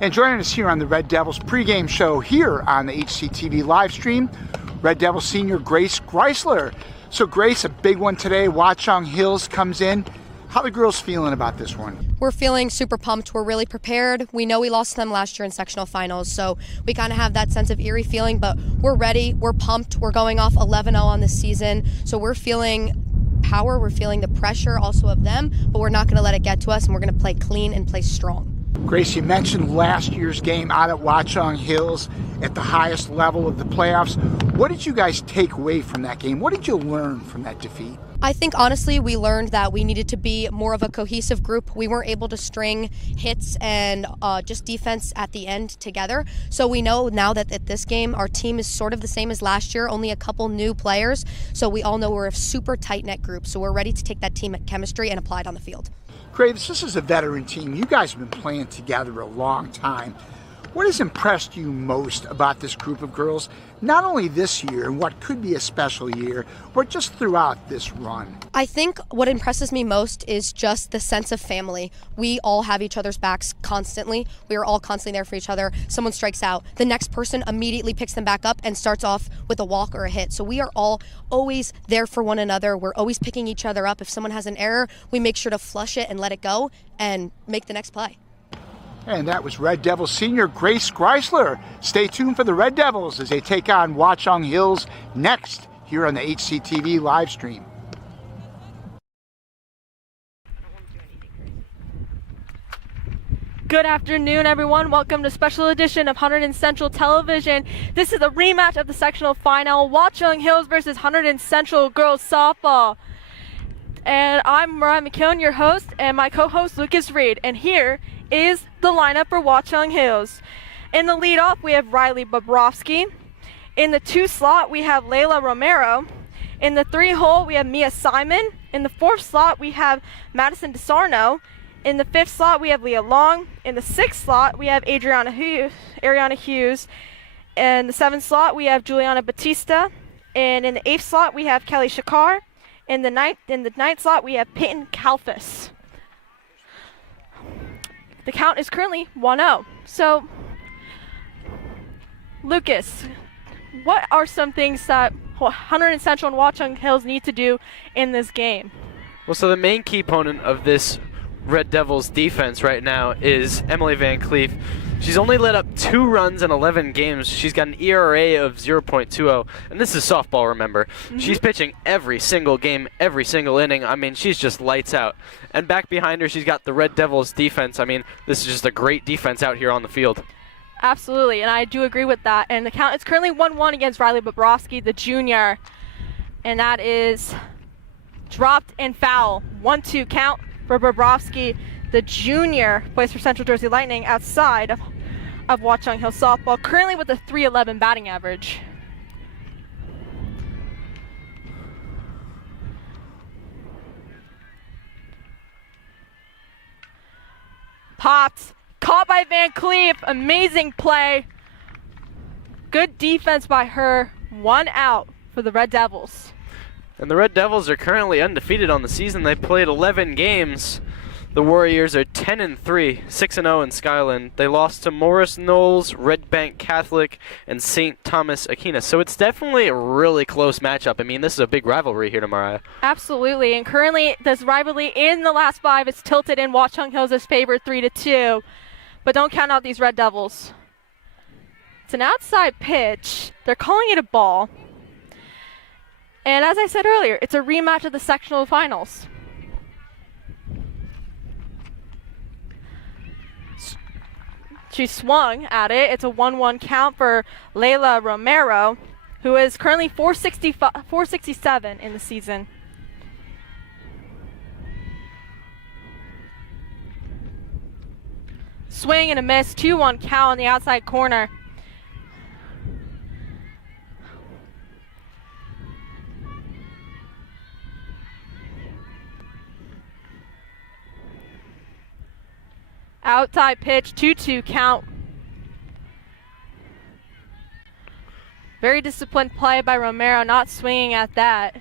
And joining us here on the Red Devils pregame show here on the HCTV live stream, Red Devils senior Grace Greisler. So Grace, a big one today. Watchung Hills comes in. How are the girls feeling about this one? We're feeling super pumped. We're really prepared. We know we lost them last year in sectional finals, so we kind of have that sense of eerie feeling, but we're ready. We're pumped. We're going off 11-0 on this season, so we're feeling power. We're feeling the pressure also of them, but we're not going to let it get to us, and we're going to play clean and play strong. Grace, you mentioned last year's game out at Watchung Hills at the highest level of the playoffs. What did you guys take away from that game? What did you learn from that defeat? I think, honestly, we learned that we needed to be more of a cohesive group. We weren't able to string hits and just defense at the end together. So we know now that at this game, our team is sort of the same as last year, only a couple new players. So we all know we're a super tight-knit group. So we're ready to take that team chemistry and apply it on the field. Graves, this is a veteran team. You guys have been playing together a long time. What has impressed you most about this group of girls, not only this year and what could be a special year, but just throughout this run? I think what impresses me most is just the sense of family. We all have each other's backs constantly. We are all constantly there for each other. Someone strikes out, the next person immediately picks them back up and starts off with a walk or a hit. So we are all always there for one another. We're always picking each other up. If someone has an error, we make sure to flush it and let it go and make the next play. And that was Red Devils senior Grace Greisler. Stay tuned for the Red Devils as they take on Watchung Hills next here on the HCTV live stream. Good afternoon, everyone. Welcome to a special edition of Hunterdon Central Television. This is a rematch of the sectional final, Watchung Hills versus Hunterdon Central girls softball. And I'm Mariah McKeown, your host, and my co-host Lucas Reed. And here is the lineup for Watchung Hills. In the leadoff, we have Riley Bobrovsky. In the 2 slot, we have Layla Romero. In the 3 hole, we have Mia Simon. In the 4th slot, we have Madison DeSarno. In the 5th slot, we have Leah Long. In the 6th slot, we have Ariana Hughes. In the 7th slot, we have Juliana Batista. And in the 8th slot, we have Kelly Shakar. In the 9th slot, we have Peyton Kalfas. The count is currently 1-0. So, Lucas, what are some things that Hunterdon Central and Watchung Hills need to do in this game? Well, so the main key opponent of this Red Devils defense right now is Emily Van Cleef. She's only let up 2 runs in 11 games. She's got an ERA of 0.20, and this is softball, remember. She's pitching every single game, every single inning. I mean, she's just lights out. And back behind her, she's got the Red Devils defense. I mean, this is just a great defense out here on the field. Absolutely, and I do agree with that. And the count is currently 1-1 against Riley Bobrovsky, the junior. And that is dropped and foul. 1-2 count for Bobrovsky. The junior plays for Central Jersey Lightning outside of Watchung Hills softball, currently with a .311 batting average. Popped, caught by Van Cleef, amazing play. Good defense by her, 1 out for the Red Devils. And the Red Devils are currently undefeated on the season. They played 11 games. The Warriors are 10-3, 6-0 in Skyland. They lost to Morris Knowles, Red Bank Catholic, and St. Thomas Aquinas. So it's definitely a really close matchup. I mean, this is a big rivalry here tomorrow. Absolutely, and currently this rivalry in the last 5 is tilted in Watchung Hills' favor 3-2. But don't count out these Red Devils. It's an outside pitch. They're calling it a ball. And as I said earlier, it's a rematch of the sectional finals. She swung at it. It's a 1-1 count for Layla Romero, who is currently 467 in the season. Swing and a miss, 2-1 count on the outside corner. Outside pitch, 2-2 count. Very disciplined play by Romero, not swinging at that.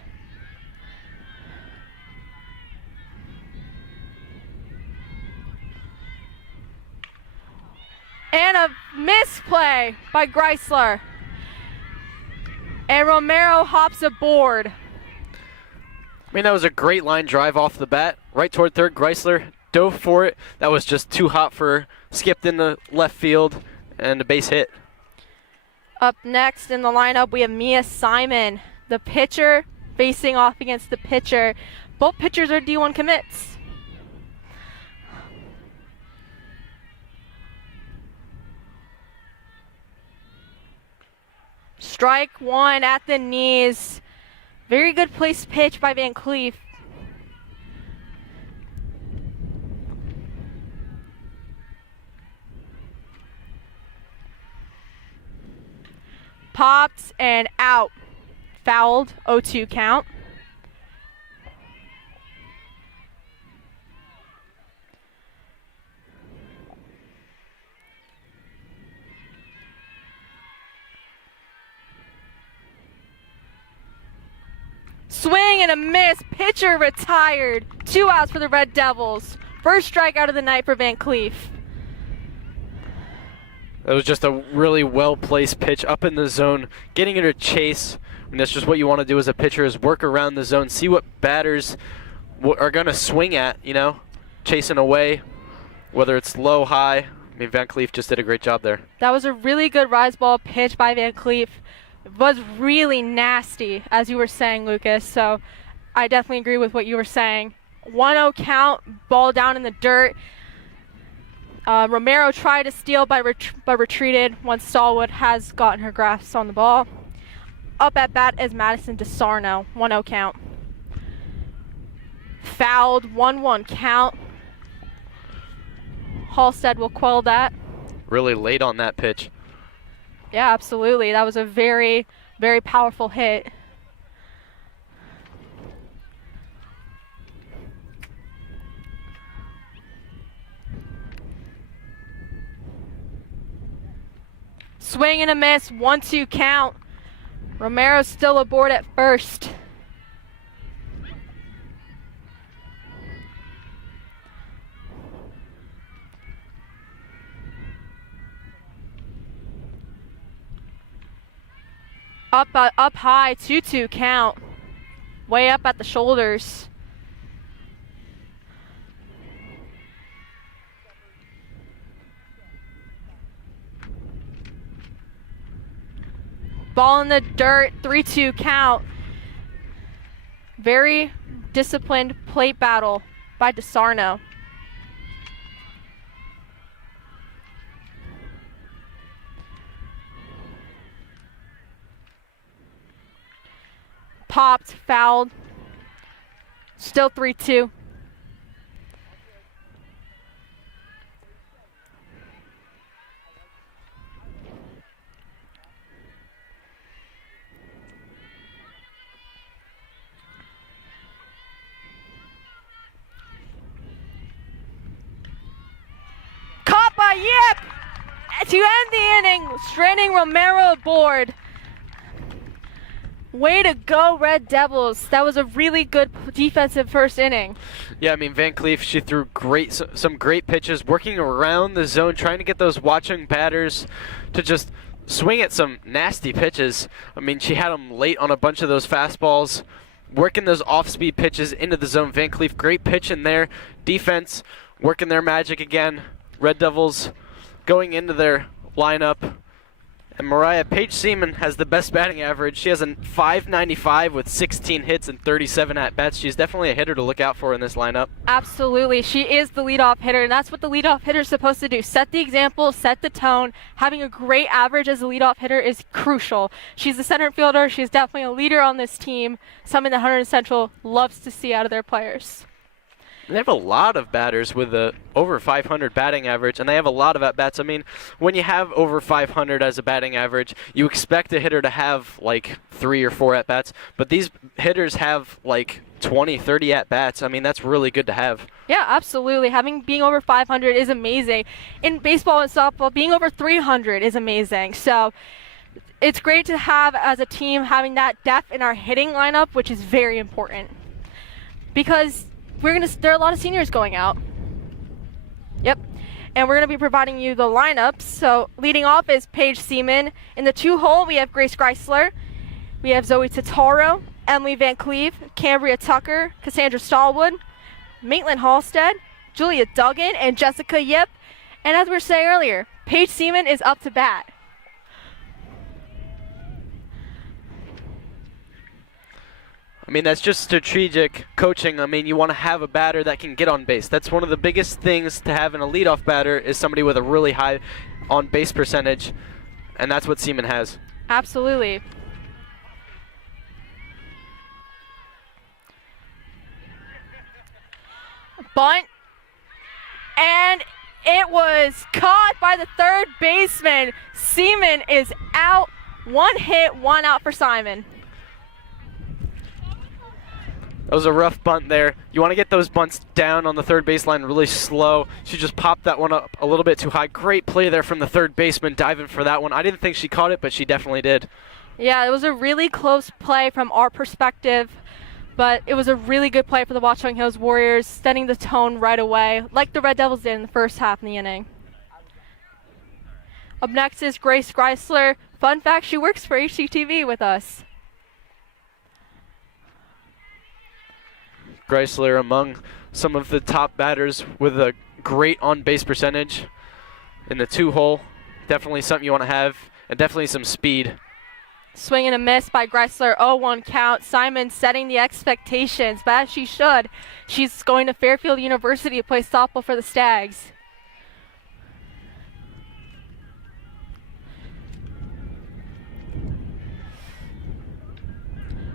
And a misplay by Greisler. And Romero hops aboard. I mean, that was a great line drive off the bat, right toward third. Greisler dove for it. That was just too hot for her. Skipped into left field, and a base hit. Up next in the lineup, we have Mia Simon, the pitcher, facing off against the pitcher. Both pitchers are D1 commits. Strike one at the knees. Very good placed pitch by Van Cleef. Popped and out. Fouled, 0-2 count. Swing and a miss. Pitcher retired. 2 outs for the Red Devils. First strikeout of the night for Van Cleef. That was just a really well-placed pitch up in the zone, getting her to chase. And that's just what you want to do as a pitcher, is work around the zone, see what batters are going to swing at, you know, chasing away, whether it's low, high. I mean, Van Cleef just did a great job there. That was a really good rise ball pitch by Van Cleef. It was really nasty, as you were saying, Lucas, so I definitely agree with what you were saying. 1-0 count, ball down in the dirt. Romero tried to steal but retreated once Stallwood has gotten her grasp on the ball. Up at bat is Madison DeSarno, 1-0 count. Fouled, 1-1 count. Halstead will quell that. Really late on that pitch. Yeah, absolutely. That was a very, very powerful hit. Swing and a miss, 1-2 count. Romero's still aboard at first. Up high, 2-2 count. Way up at the shoulders. Ball in the dirt, 3-2 count. Very disciplined plate battle by DeSarno. Popped, fouled. Still 3-2. Caught by Yip! To end the inning, stranding Romero aboard. Way to go, Red Devils. That was a really good defensive first inning. Yeah, I mean, Van Cleef, she threw some great pitches, working around the zone, trying to get those Watchung batters to just swing at some nasty pitches. I mean, she had them late on a bunch of those fastballs, working those off-speed pitches into the zone. Van Cleef, great pitch in there. Defense, working their magic again. Red Devils going into their lineup. And Mariah Paige Seaman has the best batting average. She has a .595 with 16 hits and 37 at-bats. She's definitely a hitter to look out for in this lineup. Absolutely. She is the leadoff hitter, and that's what the leadoff hitter is supposed to do. Set the example, set the tone. Having a great average as a leadoff hitter is crucial. She's a center fielder. She's definitely a leader on this team, something that Hunterdon Central loves to see out of their players. They have a lot of batters with a over 500 batting average, and they have a lot of at-bats. I mean, when you have over 500 as a batting average, you expect a hitter to have like 3 or 4 at-bats, but these hitters have like 20, 30 at-bats. I mean, that's really good to have. Yeah, absolutely. Being over 500 is amazing. In baseball and softball, being over 300 is amazing. So it's great to have as a team having that depth in our hitting lineup, which is very important. Because there are a lot of seniors going out. Yep. and we're going to be providing you the lineups. So leading off is Paige Seaman. In the 2-hole, we have Grace Greisler. We have Zoe Totaro, Emily Van Cleve, Cambria Tucker, Cassandra Stallwood, Maitland Halstead, Julia Duggan, and Jessica Yip. And as we were saying earlier, Paige Seaman is up to bat. I mean, that's just strategic coaching. I mean, you want to have a batter that can get on base. That's one of the biggest things to have in a leadoff batter is somebody with a really high on base percentage, and that's what Seaman has. Absolutely. Bunt, and it was caught by the third baseman. Seaman is out. 1 hit, 1 out for Simon. That was a rough bunt there. You want to get those bunts down on the third baseline really slow. She just popped that one up a little bit too high. Great play there from the third baseman, diving for that one. I didn't think she caught it, but she definitely did. Yeah, it was a really close play from our perspective, but it was a really good play for the Watchung Hills Warriors, setting the tone right away, like the Red Devils did in the first half of the inning. Up next is Grace Greisler. Fun fact, she works for HCTV with us. Greisler among some of the top batters with a great on-base percentage in the 2-hole. Definitely something you want to have, and definitely some speed. Swing and a miss by Greisler, 0-1 count. Simon setting the expectations, but as she should. She's going to Fairfield University to play softball for the Stags.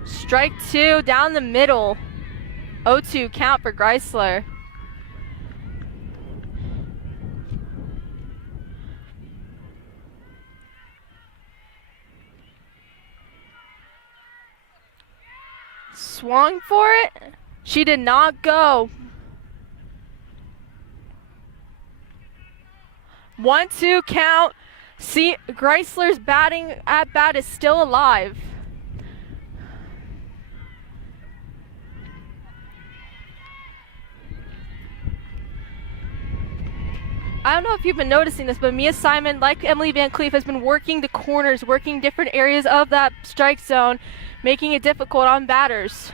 Strike 2 down the middle. 0-2 count for Greisler. Swung for it. She did not go. 1-2 count. See, Greisler's batting at bat is still alive. I don't know if you've been noticing this, but Mia Simon, like Emily Van Cleef, has been working the corners, working different areas of that strike zone, making it difficult on batters.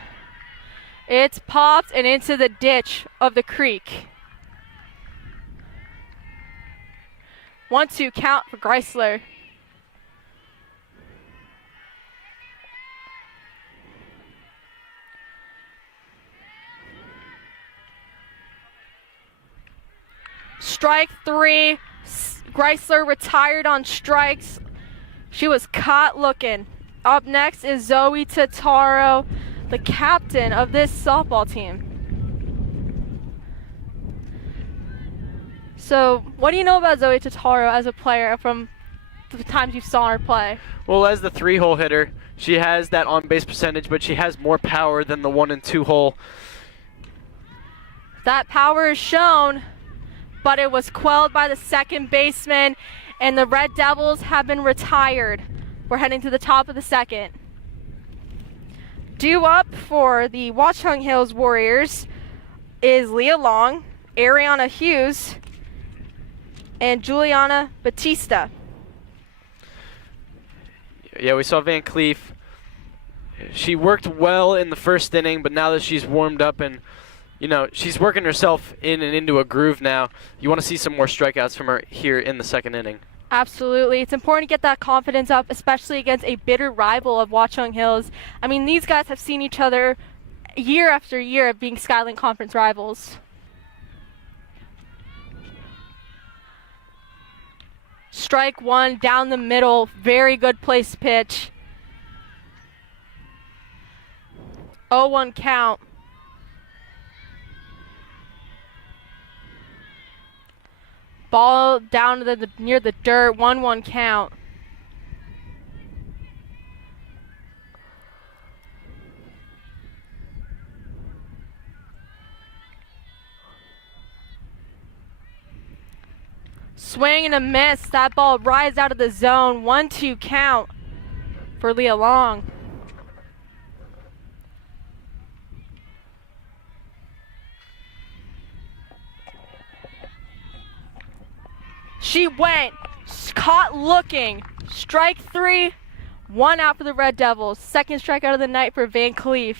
It's popped and into the ditch of the creek. 1-2 count for Greisler. Strike 3. Greisler retired on strikes. She was caught looking. Up next is Zoe Totaro, the captain of this softball team. So, what do you know about Zoe Totaro as a player from the times you saw her play? Well, as the 3-hole hitter, she has that on-base percentage, but she has more power than the 1 and 2-hole. That power is shown, but it was quelled by the second baseman, and the Red Devils have been retired. We're heading to the top of the second. Due up for the Watchung Hills Warriors is Leah Long, Ariana Hughes, and Juliana Batista. Yeah, we saw Van Cleef. She worked well in the first inning, but now that she's warmed up and she's working herself in and into a groove now, you want to see some more strikeouts from her here in the second inning. Absolutely. It's important to get that confidence up, especially against a bitter rival of Watchung Hills. I mean, these guys have seen each other year after year of being Skyline Conference rivals. Strike 1 down the middle. Very good place pitch. 0-1 count. Ball down to near the dirt, 1-1 count. Swing and a miss. That ball rides out of the zone. 1-2 count for Leah Long. She went, caught looking. Strike 3, 1 out for the Red Devils. Second strikeout of the night for Van Cleef.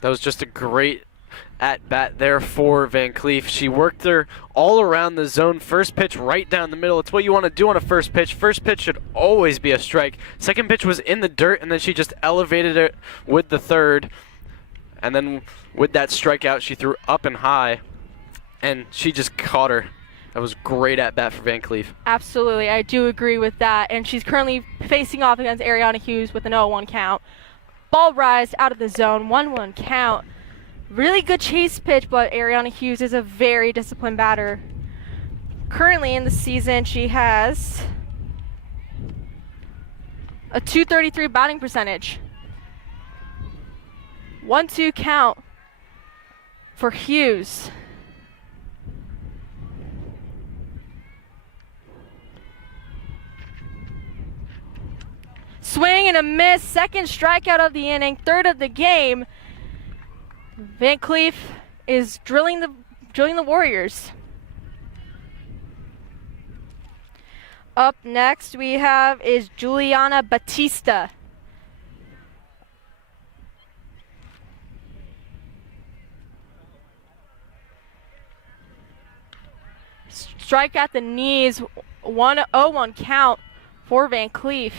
That was just a great at-bat there for Van Cleef. She worked her all around the zone. First pitch right down the middle. It's what you want to do on a first pitch. First pitch should always be a strike. Second pitch was in the dirt, and then she just elevated it with the third. And then with that strikeout, she threw up and high, and she just caught her. That was great at-bat for Van Cleef. Absolutely, I do agree with that. And she's currently facing off against Ariana Hughes with an 0-1 count. Ball rise out of the zone, 1-1 count. Really good chase pitch, but Ariana Hughes is a very disciplined batter. Currently in the season, she has a .233 batting percentage. 1-2 count for Hughes. Swing and a miss, second strikeout of the inning, third of the game. Van Cleef is drilling the Warriors. Up next we have is Juliana Batista. Strike at the knees, 1-0-1 count for Van Cleef.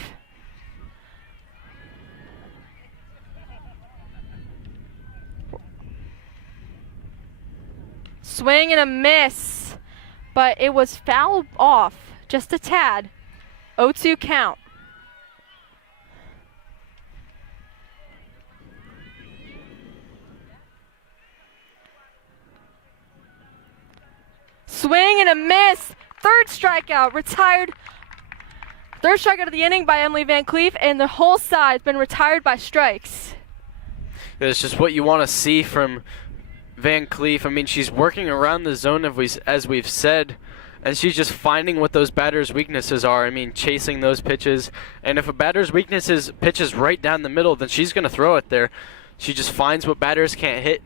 Swing and a miss, but it was fouled off just a tad. 0-2 count. Swing and a miss. Third strikeout, retired. Third strikeout of the inning by Emily Van Cleef, and the whole side's been retired by strikes. It's just what you want to see from Van Cleef. I mean, she's working around the zone, as we've said, and she's just finding what those batters' weaknesses are. I mean, chasing those pitches. And if a batter's weakness is pitches right down the middle, then she's going to throw it there. She just finds what batters can't hit,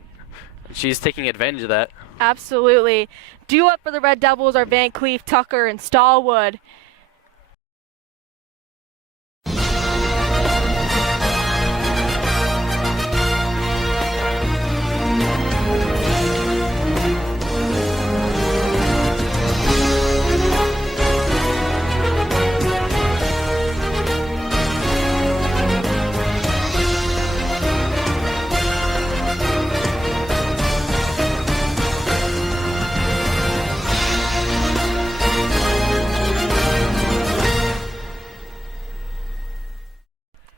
and she's taking advantage of that. Absolutely. Due up for the Red Devils are Van Cleef, Tucker, and Stallwood.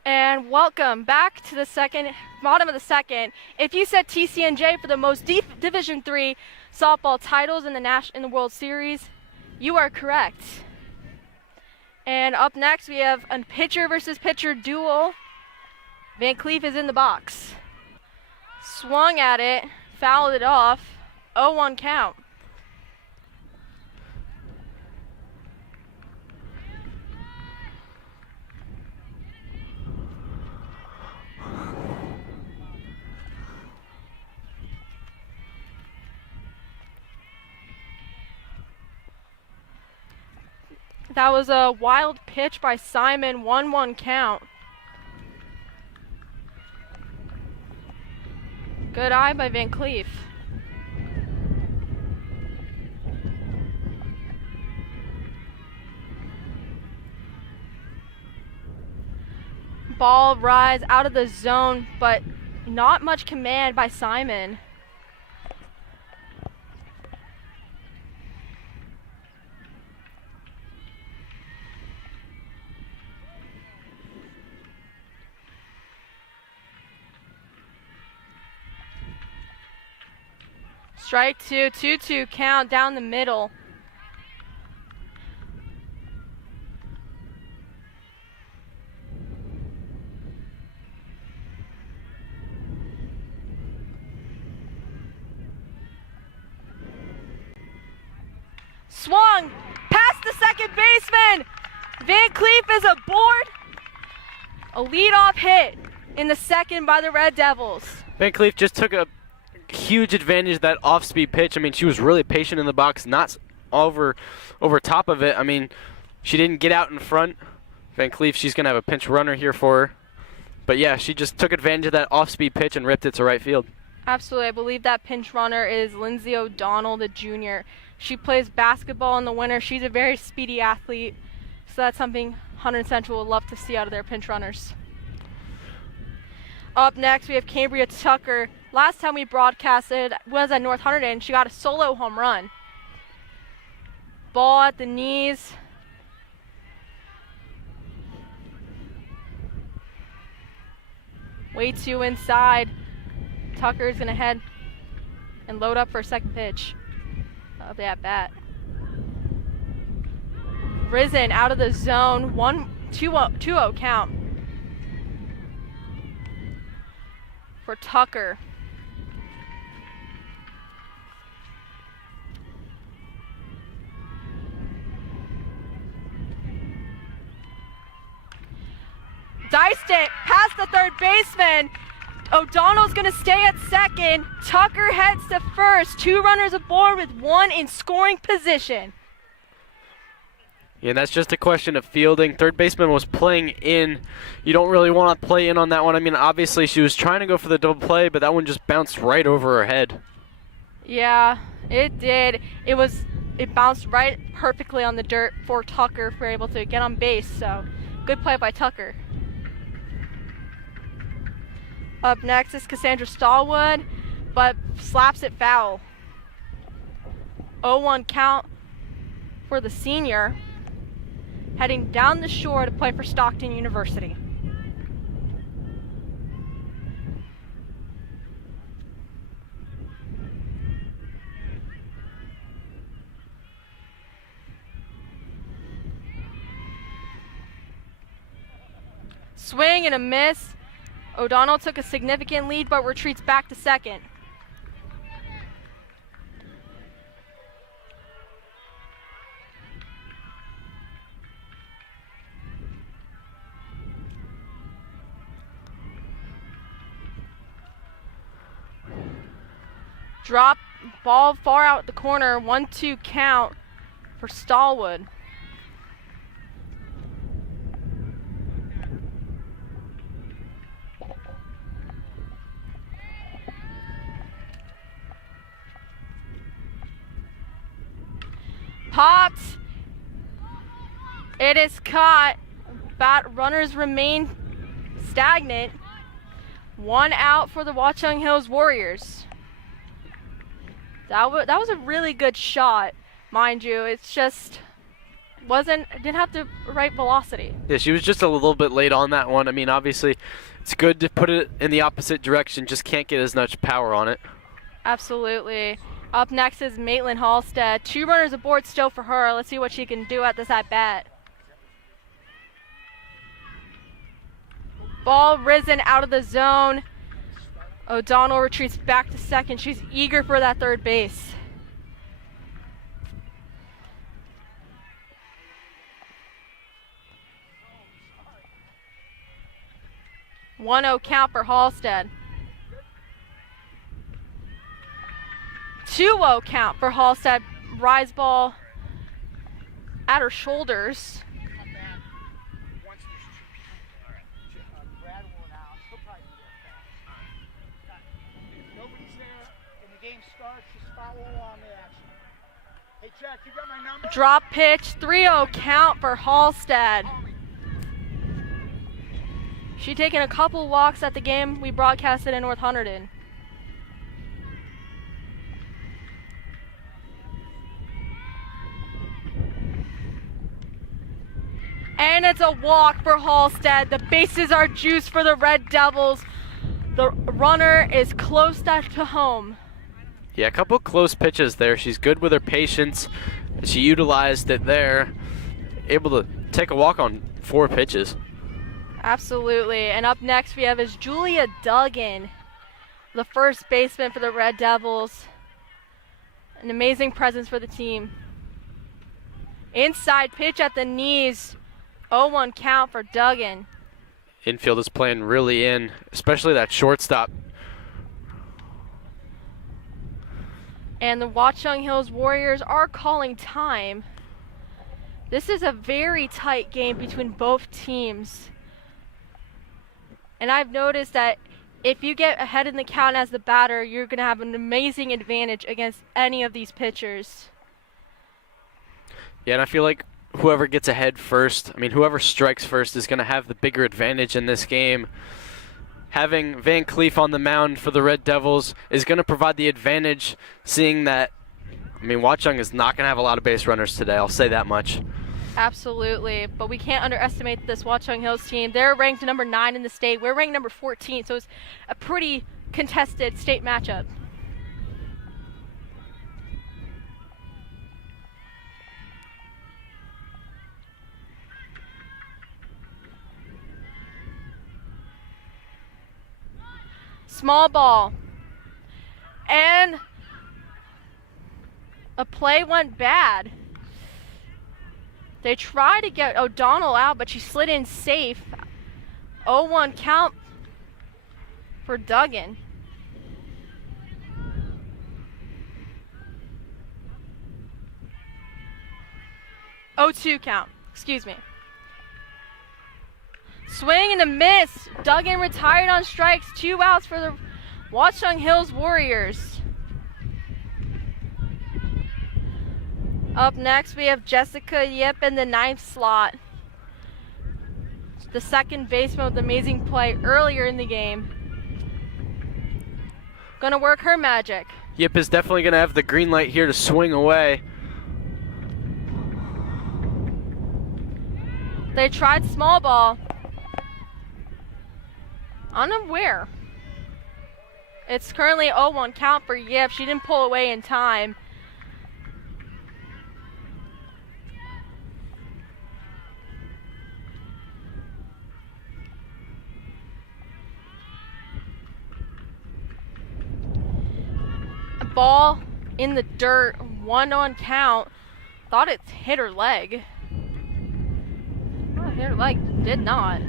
And welcome back to the bottom of the second. If you said TCNJ for the most Division III softball titles in the World Series, you are correct. And up next we have a pitcher versus pitcher duel. Van Cleef is in the box. Swung at it, fouled it off, 0-1 count. That was a wild pitch by Simon, 1-1 count. Good eye by Van Cleef. Ball rise out of the zone, but not much command by Simon. Strike 2, 2-2 count down the middle. Swung past the second baseman. Van Cleef is aboard. A leadoff hit in the second by the Red Devils. Van Cleef just took a huge advantage of that off-speed pitch. I mean, she was really patient in the box, not over top of it. I mean, she didn't get out in front. Van Cleef, she's going to have a pinch runner here for her. But yeah, she just took advantage of that off-speed pitch and ripped it to right field. Absolutely. I believe that pinch runner is Lindsay O'Donnell, the junior. She plays basketball in the winter. She's a very speedy athlete. So that's something Hunterdon Central would love to see out of their pinch runners. Up next, we have Cambria Tucker. Last time we broadcasted was at North Hunterdon. She got a solo home run. Ball at the knees. Way too inside. Tucker's going to head and load up for a second pitch of the at-bat. Risen out of the zone. 2-0 count for Tucker. Diced it past the third baseman. O'Donnell's going to stay at second. Tucker heads to first. 2 runners aboard with 1 in scoring position. Yeah, and that's just a question of fielding. Third baseman was playing in. You don't really want to play in on that one. I mean, obviously she was trying to go for the double play, but that one just bounced right over her head. Yeah, it did. It bounced right perfectly on the dirt for Tucker for able to get on base. So, good play by Tucker. Up next is Cassandra Stallwood, but slaps it foul. 0-1 count for the senior, heading down the shore to play for Stockton University. Swing and a miss. O'Donnell took a significant lead but retreats back to second. Drop ball far out the corner. 1-2 count for Stallwood. Popped. It is caught. Runners remain stagnant. 1 out for the Watchung Hills Warriors. That was a really good shot, mind you. It's just didn't have the right velocity. Yeah, she was just a little bit late on that one. I mean, obviously, it's good to put it in the opposite direction. Just can't get as much power on it. Absolutely. Up next is Maitland Halstead. 2 runners aboard still for her. Let's see what she can do at this at-bat. Ball risen out of the zone. O'Donnell retreats back to second. She's eager for that third base. One 0 count for Halstead. 2-0 count for Halstead. Rise ball at her shoulders. Drop pitch, 3-0 count for Halstead. She taking a couple walks at the game we broadcasted in North Hunterdon. And it's a walk for Halstead. The bases are juiced for the Red Devils. The runner is close to home. Yeah, a couple close pitches there. She's good with her patience. She utilized it there. Able to take a walk on 4 pitches. Absolutely. And up next we have is Julia Duggan, the first baseman for the Red Devils. An amazing presence for the team. Inside pitch at the knees. 0-1 count for Duggan. Infield is playing really in, especially that shortstop. And the Watchung Hills Warriors are calling time. This is a very tight game between both teams. And I've noticed that if you get ahead in the count as the batter, you're going to have an amazing advantage against any of these pitchers. Yeah, and I feel like whoever gets ahead first, whoever strikes first is going to have the bigger advantage in this game. Having Van Cleef on the mound for the Red Devils is going to provide the advantage, seeing that, Watchung is not going to have a lot of base runners today, I'll say that much. Absolutely, but we can't underestimate this Watchung Hills team. They're ranked number 9 in the state. We're ranked number 14, so it's a pretty contested state matchup. Small ball. And a play went bad. They tried to get O'Donnell out, but she slid in safe. 0-1 count for Duggan. Oh, 2 count, excuse me. Swing and a miss. Duggan retired on strikes. 2 outs for the Watchung Hills Warriors. Up next, we have Jessica Yip in the 9th slot. The second baseman with amazing play earlier in the game. Gonna work her magic. Yip is definitely going to have the green light here to swing away. They tried small ball. Unaware. It's currently 0-1 count for Yip. She didn't pull away in time. Ball in the dirt, 1-1 count. Thought it hit her leg. Oh, it hit her leg. Did not.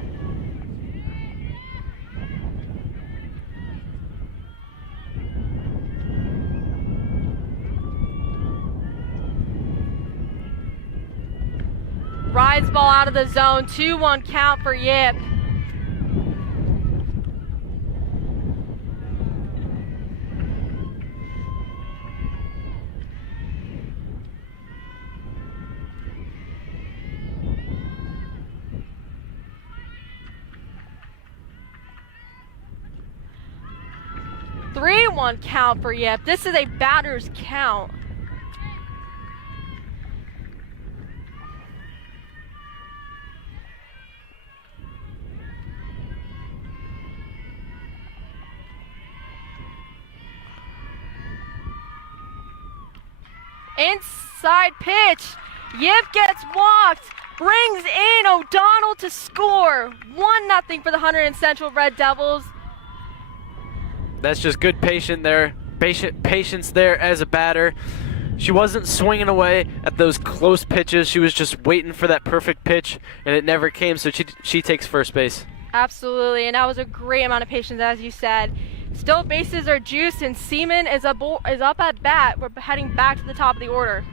Rides ball out of the zone, 2-1 count for Yip. One count for Yip. This is a batter's count. Inside pitch. Yip gets walked. Brings in O'Donnell to score. 1-0 for the Hunterdon Central Red Devils. That's just good patience there as a batter. She wasn't swinging away at those close pitches. She was just waiting for that perfect pitch, and it never came, so she takes first base. Absolutely, and that was a great amount of patience, as you said. Still, bases are juiced, and Seaman is up at bat. We're heading back to the top of the order.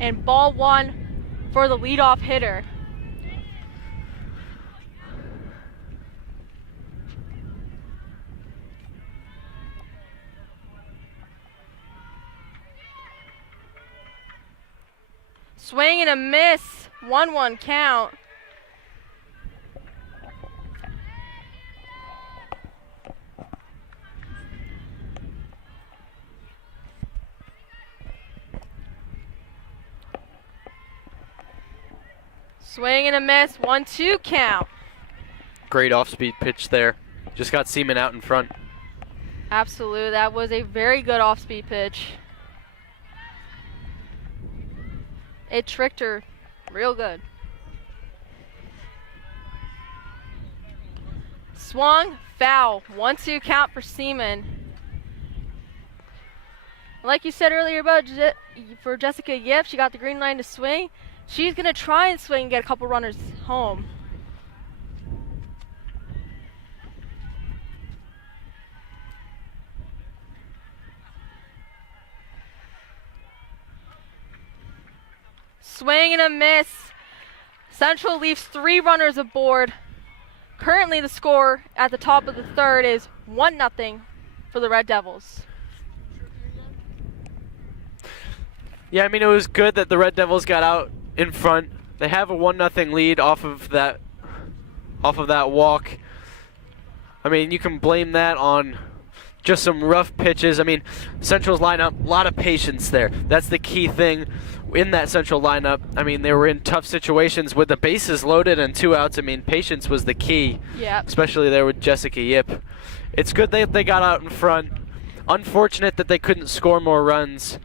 And ball 1 for the leadoff hitter. Swing and a miss, 1-1 count. Swing and a miss, 1-2 count. Great off-speed pitch there. Just got Seaman out in front. Absolutely, that was a very good off-speed pitch. It tricked her real good. Swung, foul, 1-2 count for Seaman. Like you said earlier about for Jessica Yip, she got the green line to swing. She's gonna try and swing and get a couple runners home. Swing and a miss. Central leaves 3 runners aboard. Currently the score at the top of the third is 1-0 for the Red Devils. Yeah, I mean, it was good that the Red Devils got out in front. They have a 1-0 lead off of that walk. I mean, you can blame that on just some rough pitches. I mean, Central's lineup, a lot of patience there. That's the key thing in that Central lineup. I mean, they were in tough situations with the bases loaded and 2 outs. I mean, patience was the key, especially there with Jessica Yip. It's good that they got out in front. Unfortunate that they couldn't score more runs,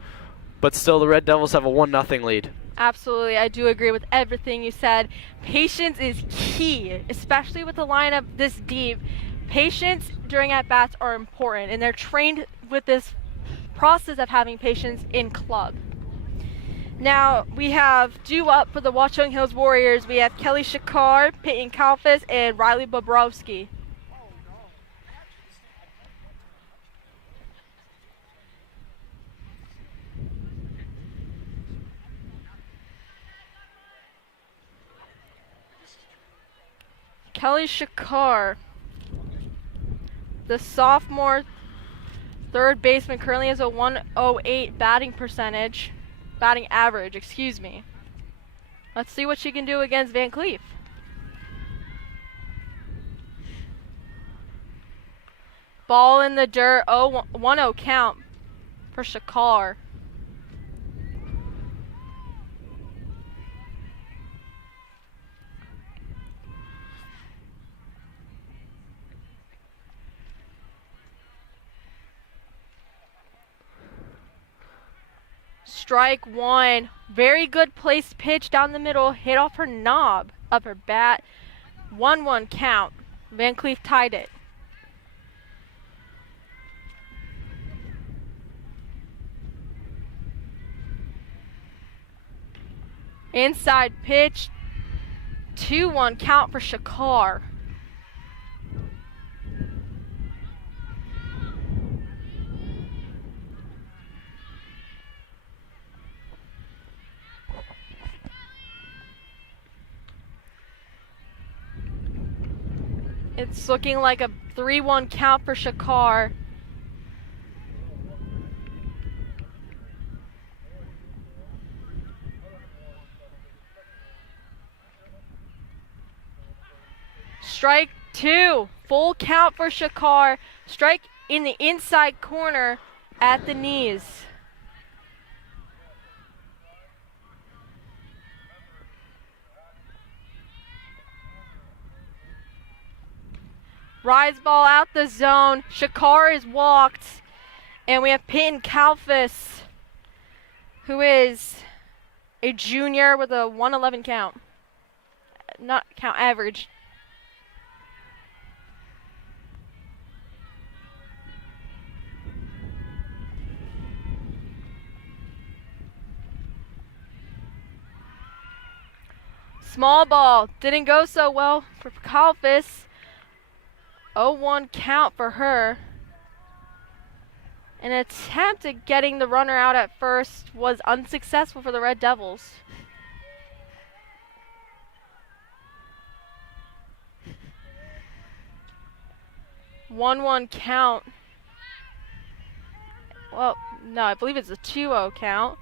but still the Red Devils have a 1-0 lead. Absolutely, I do agree with everything you said. Patience is key, especially with the lineup this deep. Patience during at-bats are important, and they're trained with this process of having patience in club. Now, we have due up for the Watchung Hills Warriors. We have Kelly Shakar, Peyton Kalfas, and Riley Bobrovsky. Kelly Shakar, the sophomore third baseman, currently has a 108 batting average, excuse me. Let's see what she can do against Van Cleef. Ball in the dirt, 1-0 count for Shakar. Strike 1. Very good placed pitch down the middle. Hit off her knob of her bat. 1-1 count. Van Cleef tied it. Inside pitch. 2-1 count for Shakar. It's looking like a 3-1 count for Shakar. Strike 2. Full count for Shakar. Strike in the inside corner at the knees. Rise ball out the zone. Shakar is walked. And we have Peyton Kalfas, who is a junior with a 111 count. Not count, average. Small ball. Didn't go so well for Kalfas. 0-1 count for her. An attempt at getting the runner out at first was unsuccessful for the Red Devils. One count. Well, no, I believe it's a 2-0 count.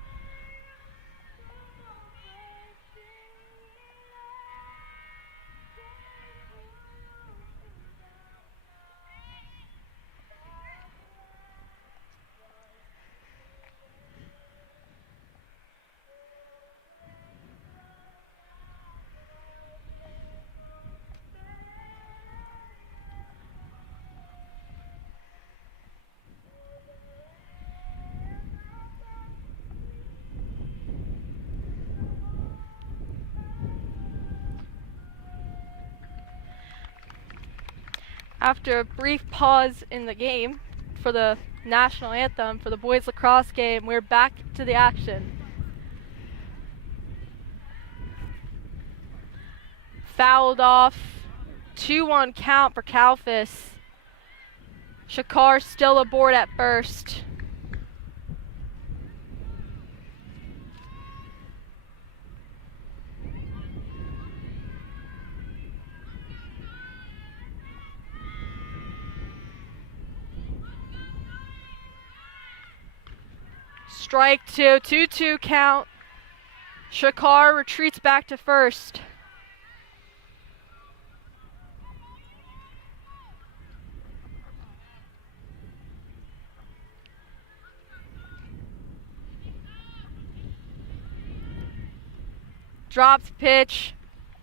After a brief pause in the game for the national anthem for the boys lacrosse game, we're back to the action. Fouled off. 2-1 count for Kalfas. Shakar still aboard at first. Strike two, 2-2 count. Shakar retreats back to first. Dropped pitch,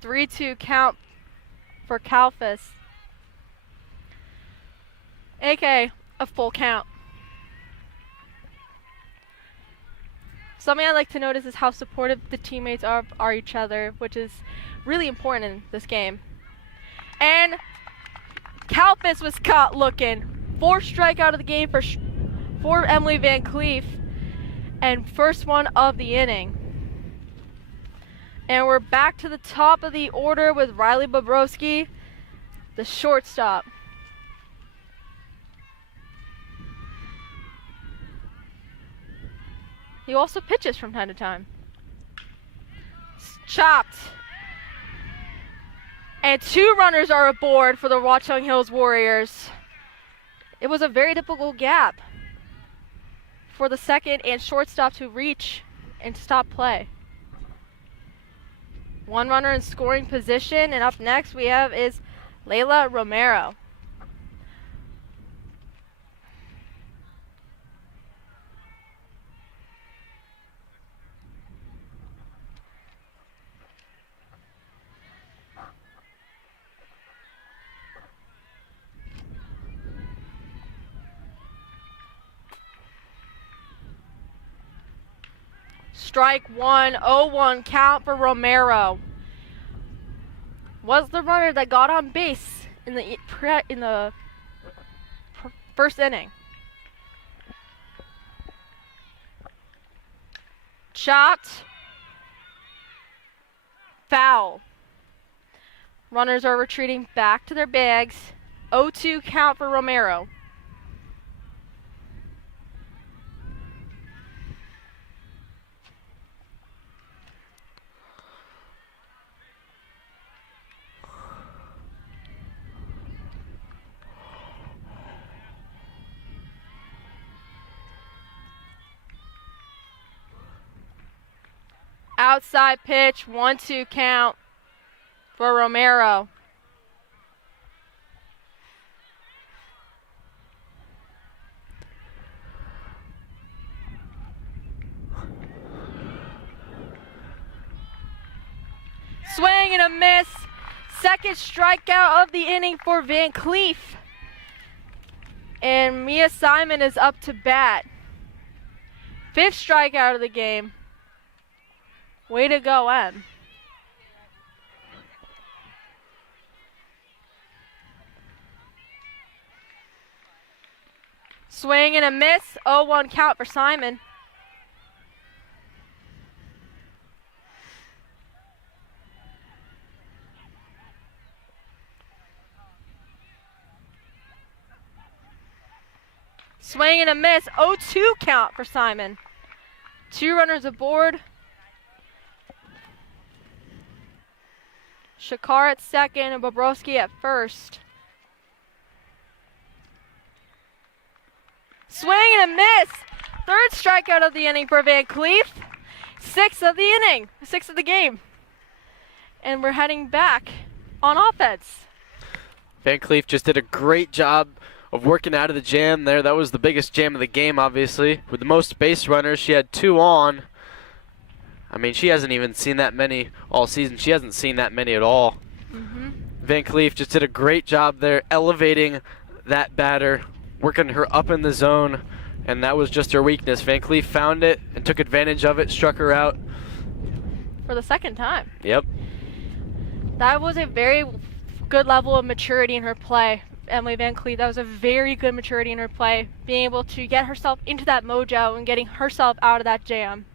3-2 count for Kalfas. AK, a full count. Something I like to notice is how supportive the teammates are each other, which is really important in this game. And Kalfas was caught looking. 4th strikeout of the game for Emily Van Cleef, and first one of the inning. And we're back to the top of the order with Riley Bobrovsky, the shortstop. He also pitches from time to time. Chopped. And 2 runners are aboard for the Watchung Hills Warriors. It was a very difficult gap for the second and shortstop to reach and stop play. 1 runner in scoring position, and up next we have is Layla Romero. Strike one, 0-1 count for Romero. Was the runner that got on base in the first inning. Chopped. Foul. Runners are retreating back to their bags. 0-2 count for Romero. Outside pitch, 1-2 count for Romero. Swing and a miss. Second strikeout of the inning for Van Cleef. And Mia Simon is up to bat. 5th strikeout of the game. Way to go, Em. Swing and a miss. 0-1 count for Simon. Swing and a miss. 0-2 count for Simon. 2 runners aboard. Shakar at second and Bobrovsky at first. Swing and a miss. 3rd strikeout of the inning for Van Cleef. 6th of the inning, 6th of the game. And we're heading back on offense. Van Cleef just did a great job of working out of the jam there. That was the biggest jam of the game, obviously. With the most base runners, she had 2 on. I mean, she hasn't even seen that many all season. She hasn't seen that many at all. Van Cleef just did a great job there, elevating that batter, working her up in the zone, and that was just her weakness. Van Cleef found it and took advantage of it, struck her out. For the second time. Yep. That was a very good level of maturity in her play, Emily Van Cleef. That was a very good maturity in her play, being able to get herself into that mojo and getting herself out of that jam.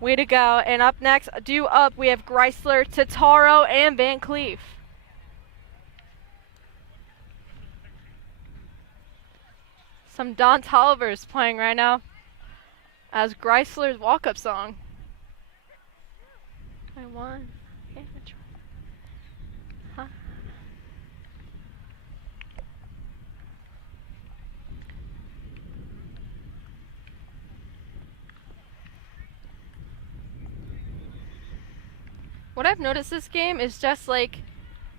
Way to go. And up next, due up, we have Greisler, Totaro, and Van Cleef. Some Don Tolliver is playing right now as Greisler's walk-up song. I won. Huh? What I've noticed this game is just like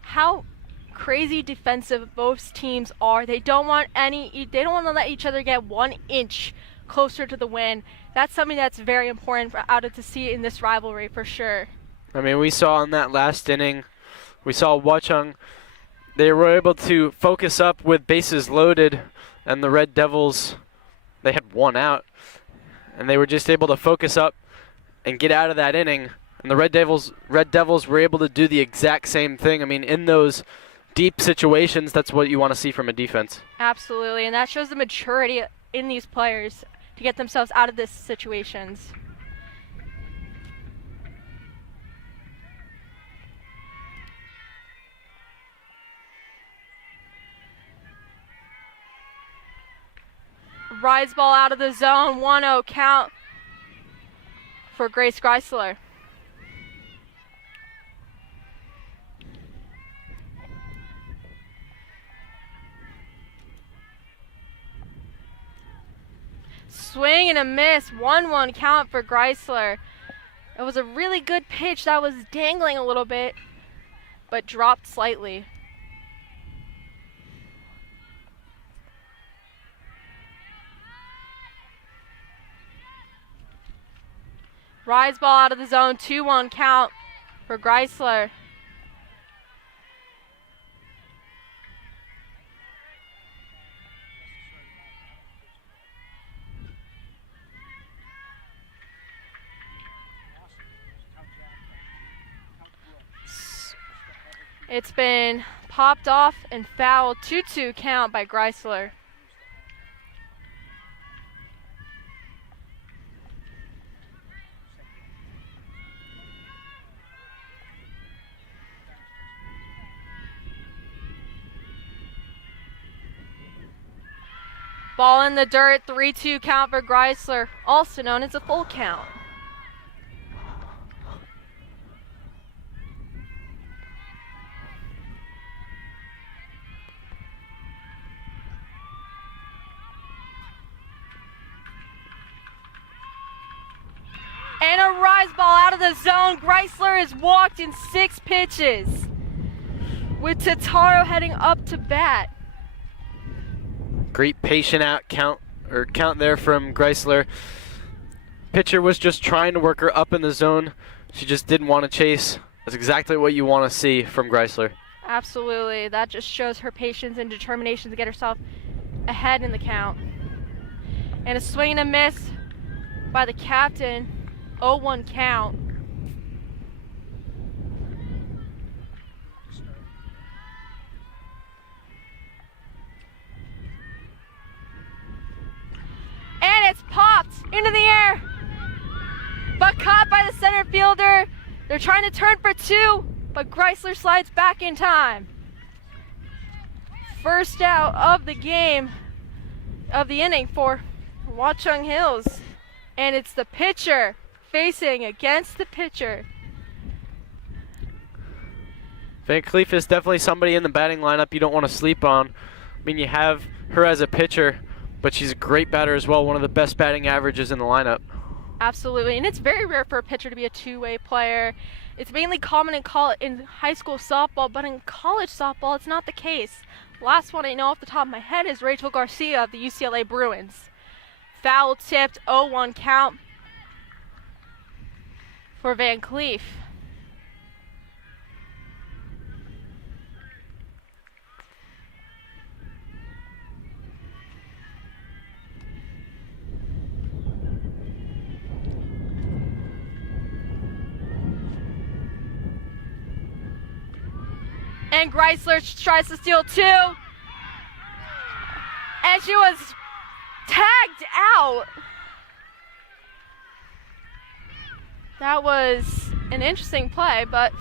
how crazy defensive both teams are. They don't want to let each other get 1 inch closer to the win. That's something that's very important to see in this rivalry for sure. I mean, we saw in that last inning, we saw Watchung, they were able to focus up with bases loaded, and the Red Devils, they had 1 out, and they were just able to focus up and get out of that inning. And the Red Devils were able to do the exact same thing. I mean, in those deep situations, that's what you want to see from a defense. Absolutely, and that shows the maturity in these players to get themselves out of these situations. Rise ball out of the zone, 1-0 count for Grace Greisler. Swing and a miss, 1-1 count for Greisler. It was a really good pitch that was dangling a little bit, but dropped slightly. Rise ball out of the zone, 2-1 count for Greisler. It's been popped off and fouled, 2-2 count by Greisler. Ball in the dirt, 3-2 count for Greisler, also known as a full count. And a rise ball out of the zone. Greisler has walked in 6 pitches, with Totaro heading up to bat. Great patient count there from Greisler. Pitcher was just trying to work her up in the zone. She just didn't want to chase. That's exactly what you want to see from Greisler. Absolutely. That just shows her patience and determination to get herself ahead in the count. And a swing and a miss by the captain. 0-1 count. And it's popped into the air, but caught by the center fielder. They're trying to turn for 2, but Greisler slides back in time. First out of the game, of the inning for Watchung Hills. And it's the pitcher facing against the pitcher. Van Cleef is definitely somebody in the batting lineup you don't want to sleep on. I mean, you have her as a pitcher, but she's a great batter as well, one of the best batting averages in the lineup. Absolutely, and it's very rare for a pitcher to be a two-way player. It's mainly common in high school softball, but in college softball, it's not the case. Last one I know off the top of my head is Rachel Garcia of the UCLA Bruins. Foul tipped, 0-1 count for Van Cleef. And Greisler tries to steal 2. And she was tagged out. That was an interesting play, but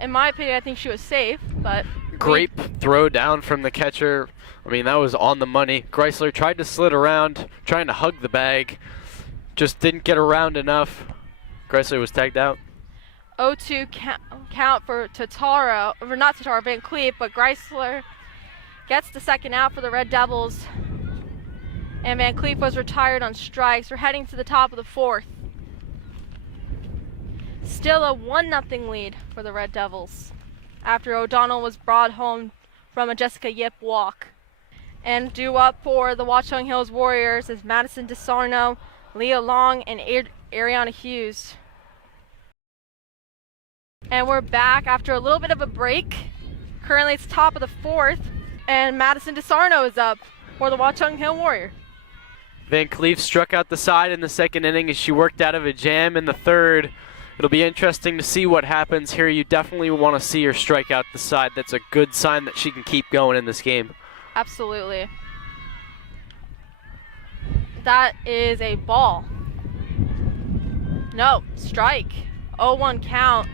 in my opinion, I think she was safe. But great throw down from the catcher. I mean, that was on the money. Greisler tried to slid around, trying to hug the bag. Just didn't get around enough. Greisler was tagged out. 0-2 count for Totaro, or not Totaro, Van Cleef, but Greisler gets the second out for the Red Devils. And Van Cleef was retired on strikes. We're heading to the top of the 4th. Still a 1-0 lead for the Red Devils after O'Donnell was brought home from a Jessica Yip walk. And due up for the Watchung Hills Warriors is Madison DeSarno, Leah Long, and Ariana Hughes. And we're back after a little bit of a break. Currently it's top of the 4th, and Madison DeSarno is up for the Watchung Hill Warrior. Van Cleef struck out the side in the second inning as she worked out of a jam in the third. It'll be interesting to see what happens here. You definitely want to see her strike out the side. That's a good sign that she can keep going in this game. Absolutely. That is a ball. No, strike. 0-1 count.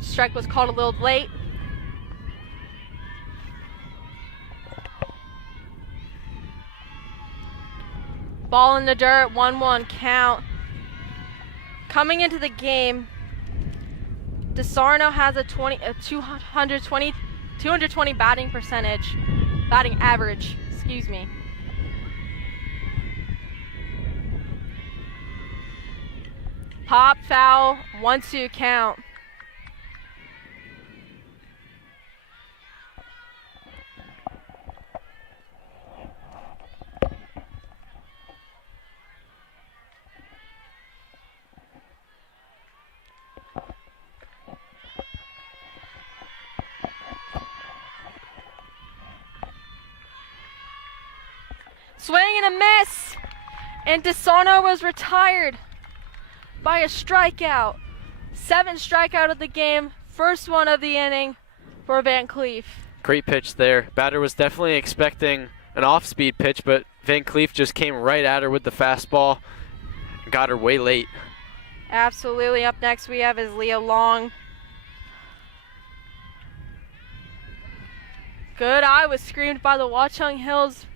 Strike was called a little late. Ball in the dirt, 1-1 count. Coming into the game, DeSarno has a 220 batting average, excuse me. Pop, foul, 1-2 count. Swing and a miss, and DeSarno was retired by a strikeout. 7th strikeout of the game, first one of the inning for Van Cleef. Great pitch there. Batter was definitely expecting an off-speed pitch, but Van Cleef just came right at her with the fastball and got her way late. Absolutely. Up next we have is Leah Long. Good eye was screamed by the Watchung Hills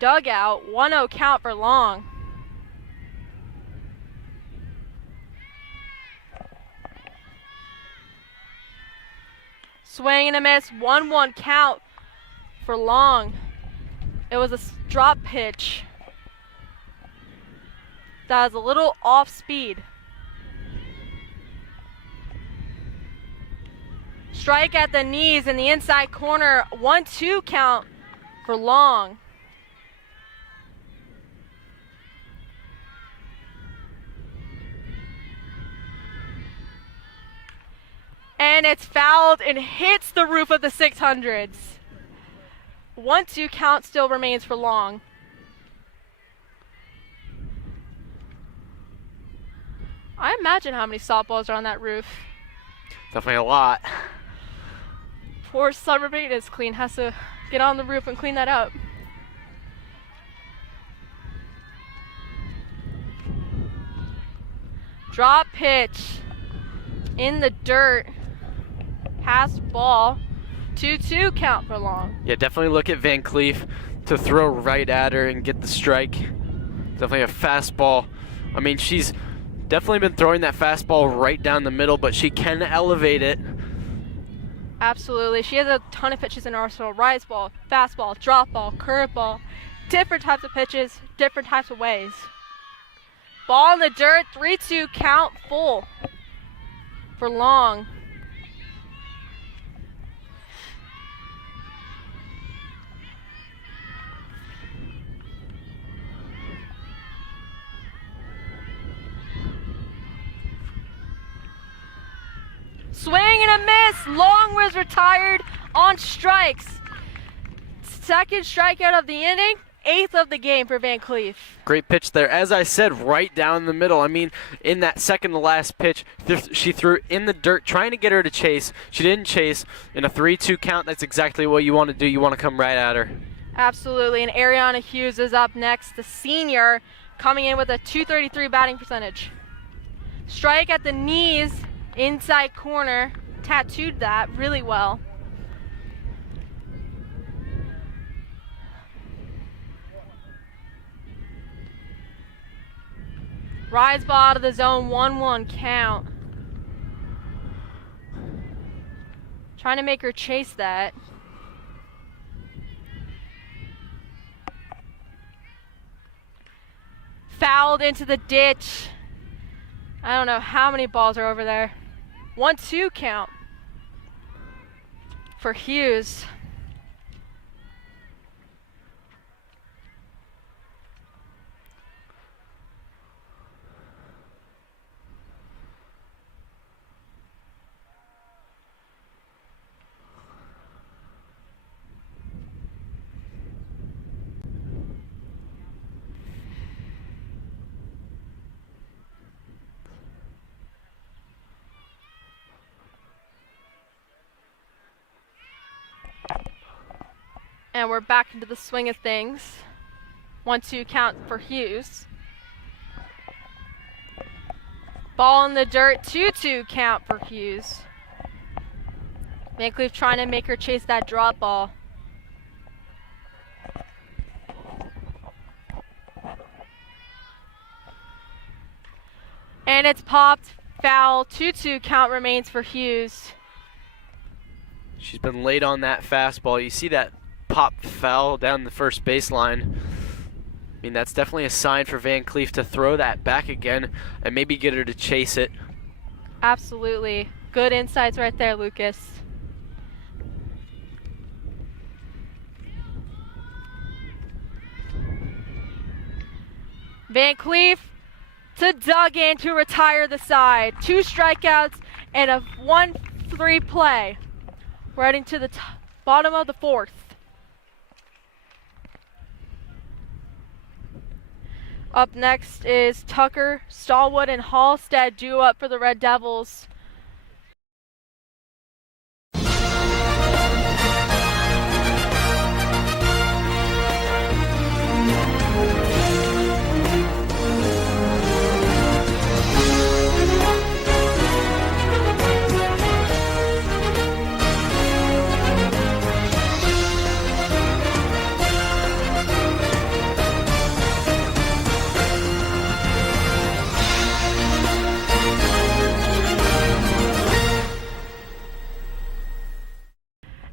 dugout. 1-0 count for Long. Swing and a miss, 1-1 count for Long. It was a drop pitch that was a little off speed. Strike at the knees in the inside corner, 1-2 count for Long. And it's fouled and hits the roof of the 600s. 1-2 count still remains for Long. I imagine how many softballs are on that roof. Definitely a lot. Poor Summer Maintenance Clean has to get on the roof and clean that up. Drop pitch in the dirt. Pass ball. 2-2 count for Long. Yeah, definitely look at Van Cleef to throw right at her and get the strike. Definitely a fastball. I mean, she's definitely been throwing that fastball right down the middle, but she can elevate it. Absolutely. She has a ton of pitches in her arsenal. Rise ball, fastball, drop ball, curveball. Different types of pitches, different types of ways. Ball in the dirt, 3-2 count full for Long. Swing and a miss. Long was retired on strikes. 2nd strikeout of the inning, 8th of the game for Van Cleef. Great pitch there. As I said, right down the middle. I mean, in that second to last pitch, she threw in the dirt trying to get her to chase. She didn't chase. In a 3-2 count, that's exactly what you want to do. You want to come right at her. Absolutely. And Ariana Hughes is up next, the senior, coming in with a .233 batting percentage. Strike at the knees. Inside corner, tattooed that really well. Rise ball out of the zone, 1-1 count. Trying to make her chase that. Fouled into the ditch. I don't know how many balls are over there. 1-2 count for Hughes. And we're back into the swing of things. 1-2 count for Hughes. Ball in the dirt, 2-2 count for Hughes. Van Cleef trying to make her chase that drop ball. And it's popped, foul, 2-2 count remains for Hughes. She's been late on that fastball. You see that pop foul down the first baseline. I mean, that's definitely a sign for Van Cleef to throw that back again and maybe get her to chase it. Absolutely. Good insights right there, Lucas. Van Cleef to Duggan to retire the side. 2 strikeouts and a 1-3 play. We're heading to the bottom of the 4th. Up next is Tucker, Stallwood, and Halstead due up for the Red Devils.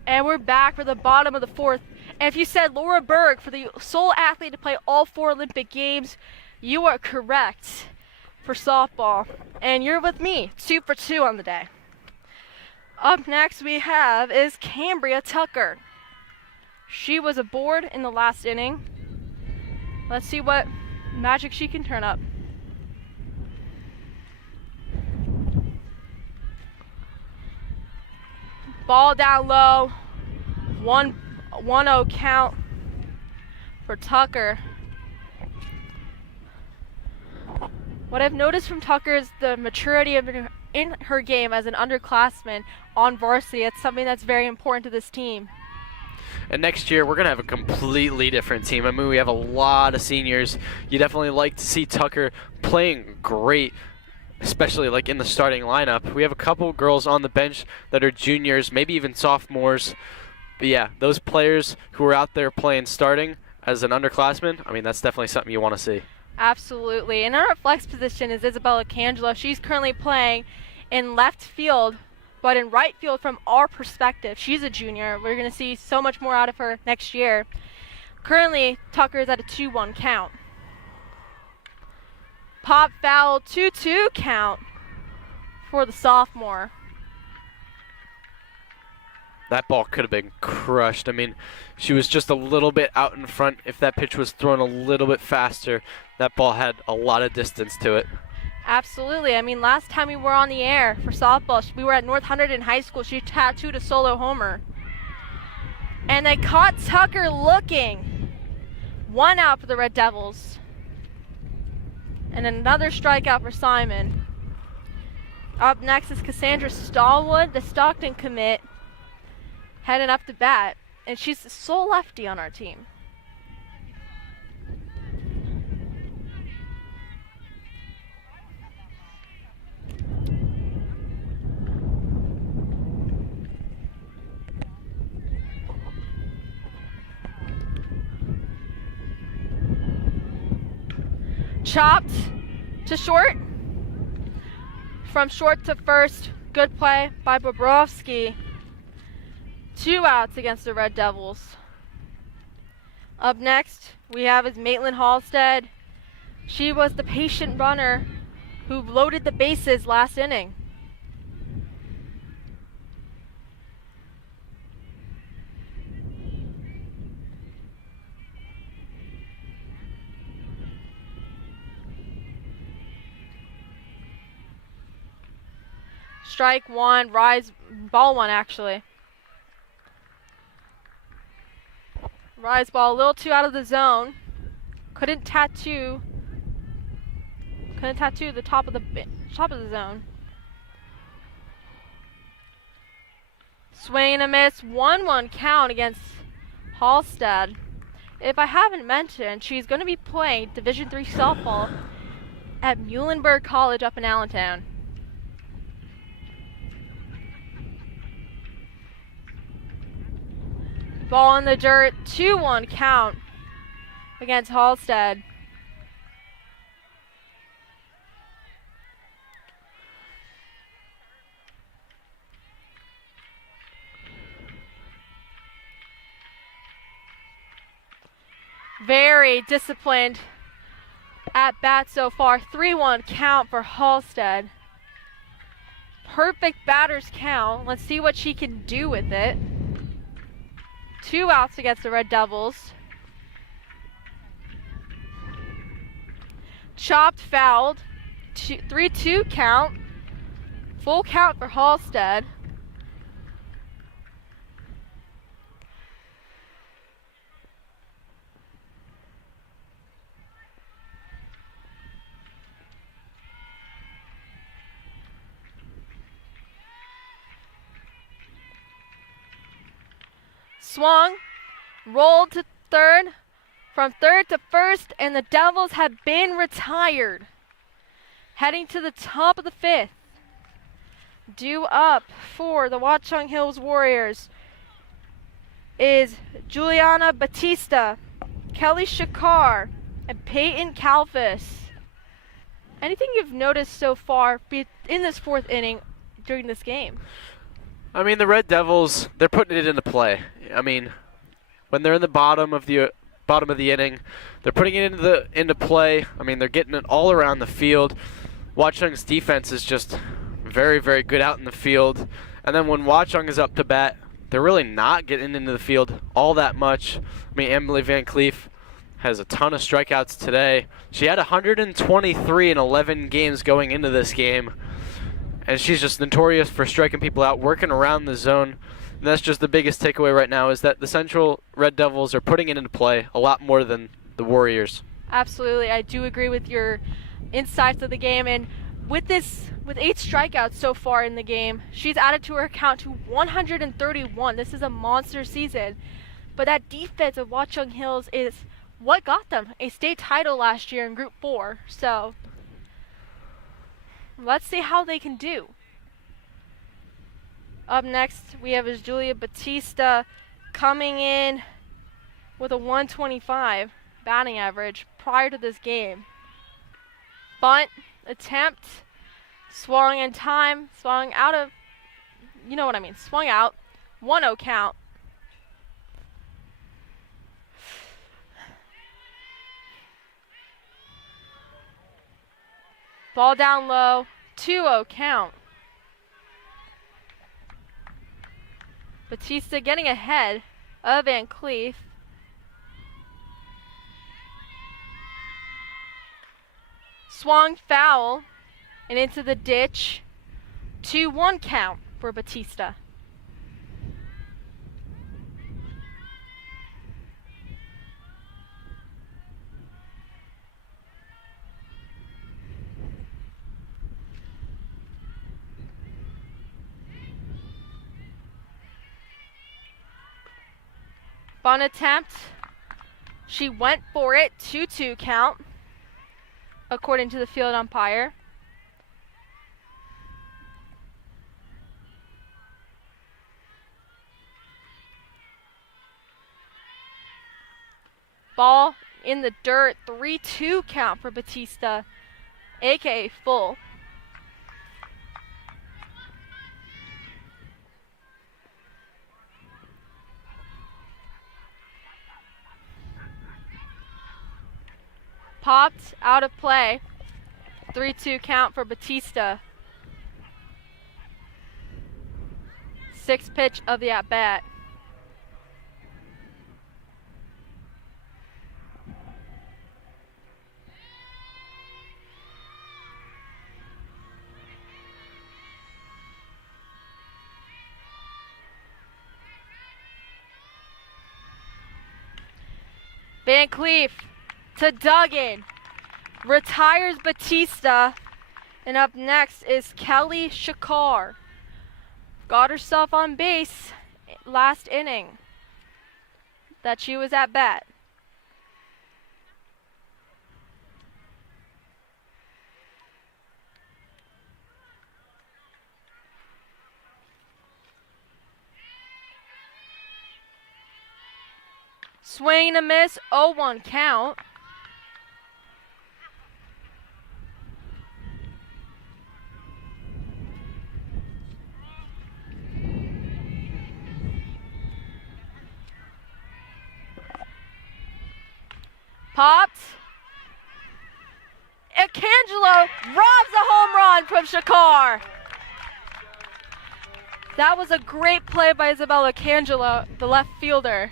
And we're back for the bottom of the 4th. And if you said Laura Berg for the sole athlete to play all 4 Olympic Games, you are correct for softball. And you're with me, 2 for 2 on the day. Up next we have is Cambria Tucker. She was aboard in the last inning. Let's see what magic she can turn up. Ball down low, 1-0 count for Tucker. What I've noticed from Tucker is the maturity of in her game as an underclassman on varsity. It's something that's very important to this team. And next year, we're going to have a completely different team. I mean, we have a lot of seniors. You definitely like to see Tucker playing great, especially like in the starting lineup. We have a couple girls on the bench that are juniors, maybe even sophomores. But yeah, those players who are out there playing starting as an underclassman, I mean, that's definitely something you want to see. Absolutely. And our flex position is Isabella Cangelo. She's currently playing in left field, but in right field from our perspective. She's a junior. We're going to see so much more out of her next year. Currently, Tucker is at a 2-1 count. Pop foul, 2-2 count for the sophomore. That ball could have been crushed. I mean, she was just a little bit out in front. If that pitch was thrown a little bit faster, that ball had a lot of distance to it. Absolutely. I mean, last time we were on the air for softball, we were at North Hunterdon High School. She tattooed a solo homer. And they caught Tucker looking. 1 out for the Red Devils. And another strikeout for Simon. Up next is Cassandra Stallwood, the Stockton commit, heading up to bat. And she's the sole lefty on our team. Chopped to short. From short to first. Good play by Bobrovsky. 2 outs against the Red Devils. Up next, we have is Maitland Halstead. She was the patient runner who loaded the bases last inning. Strike one, ball one actually. Rise ball a little too out of the zone. Couldn't tattoo the top of the zone. Swing and a miss, 1-1 count against Halstead. If I haven't mentioned, she's going to be playing Division III softball at Muhlenberg College up in Allentown. Ball in the dirt, 2-1 count against Halstead. Very disciplined at bat so far. 3-1 count for Halstead. Perfect batter's count. Let's see what she can do with it. 2 outs against the Red Devils. Chopped, fouled. 3-2 count. Full count for Halstead. Swung, rolled to third, from third to first, and the Devils have been retired. Heading to the top of the 5th. Due up for the Watchung Hills Warriors is Juliana Batista, Kelly Shakar, and Peyton Kalfas. Anything you've noticed so far in this 4th inning during this game? I mean, the Red Devils, they're putting it into play. I mean, when they're in the bottom of the inning, they're putting it into play. I mean, they're getting it all around the field. Watchung's defense is just very, very good out in the field. And then when Watchung is up to bat, they're really not getting into the field all that much. I mean, Emily Van Cleef has a ton of strikeouts today. She had 123 in 11 games going into this game. And she's just notorious for striking people out, working around the zone. And that's just the biggest takeaway right now, is that the Central Red Devils are putting it into play a lot more than the Warriors. Absolutely. I do agree with your insights of the game. And with 8 strikeouts so far in the game, she's added to her count to 131. This is a monster season. But that defense of Watchung Hills is what got them a state title last year in Group 4. So let's see how they can do. Up next, we have Julia Batista coming in with a 125 batting average prior to this game. Bunt attempt, swung in time, swung out of, you know what I mean, swung out, 1-0 count. Ball down low, 2-0 count. Batista getting ahead of Van Cleef. Swung foul and into the ditch. 2-1 count for Batista. Bunt attempt. She went for it. 2-2 count, according to the field umpire. Ball in the dirt. 3-2 count for Batista, aka full. Popped out of play. 3-2 count for Batista. 6th pitch of the at-bat. Van Cleef to Duggan. Retires Batista. And up next is Kelly Shakar. Got herself on base last inning that she was at bat. Swing and a miss, 0-1 count. Popped. Acangelo robs a home run from Shakar. That was a great play by Isabella Acangelo, the left fielder.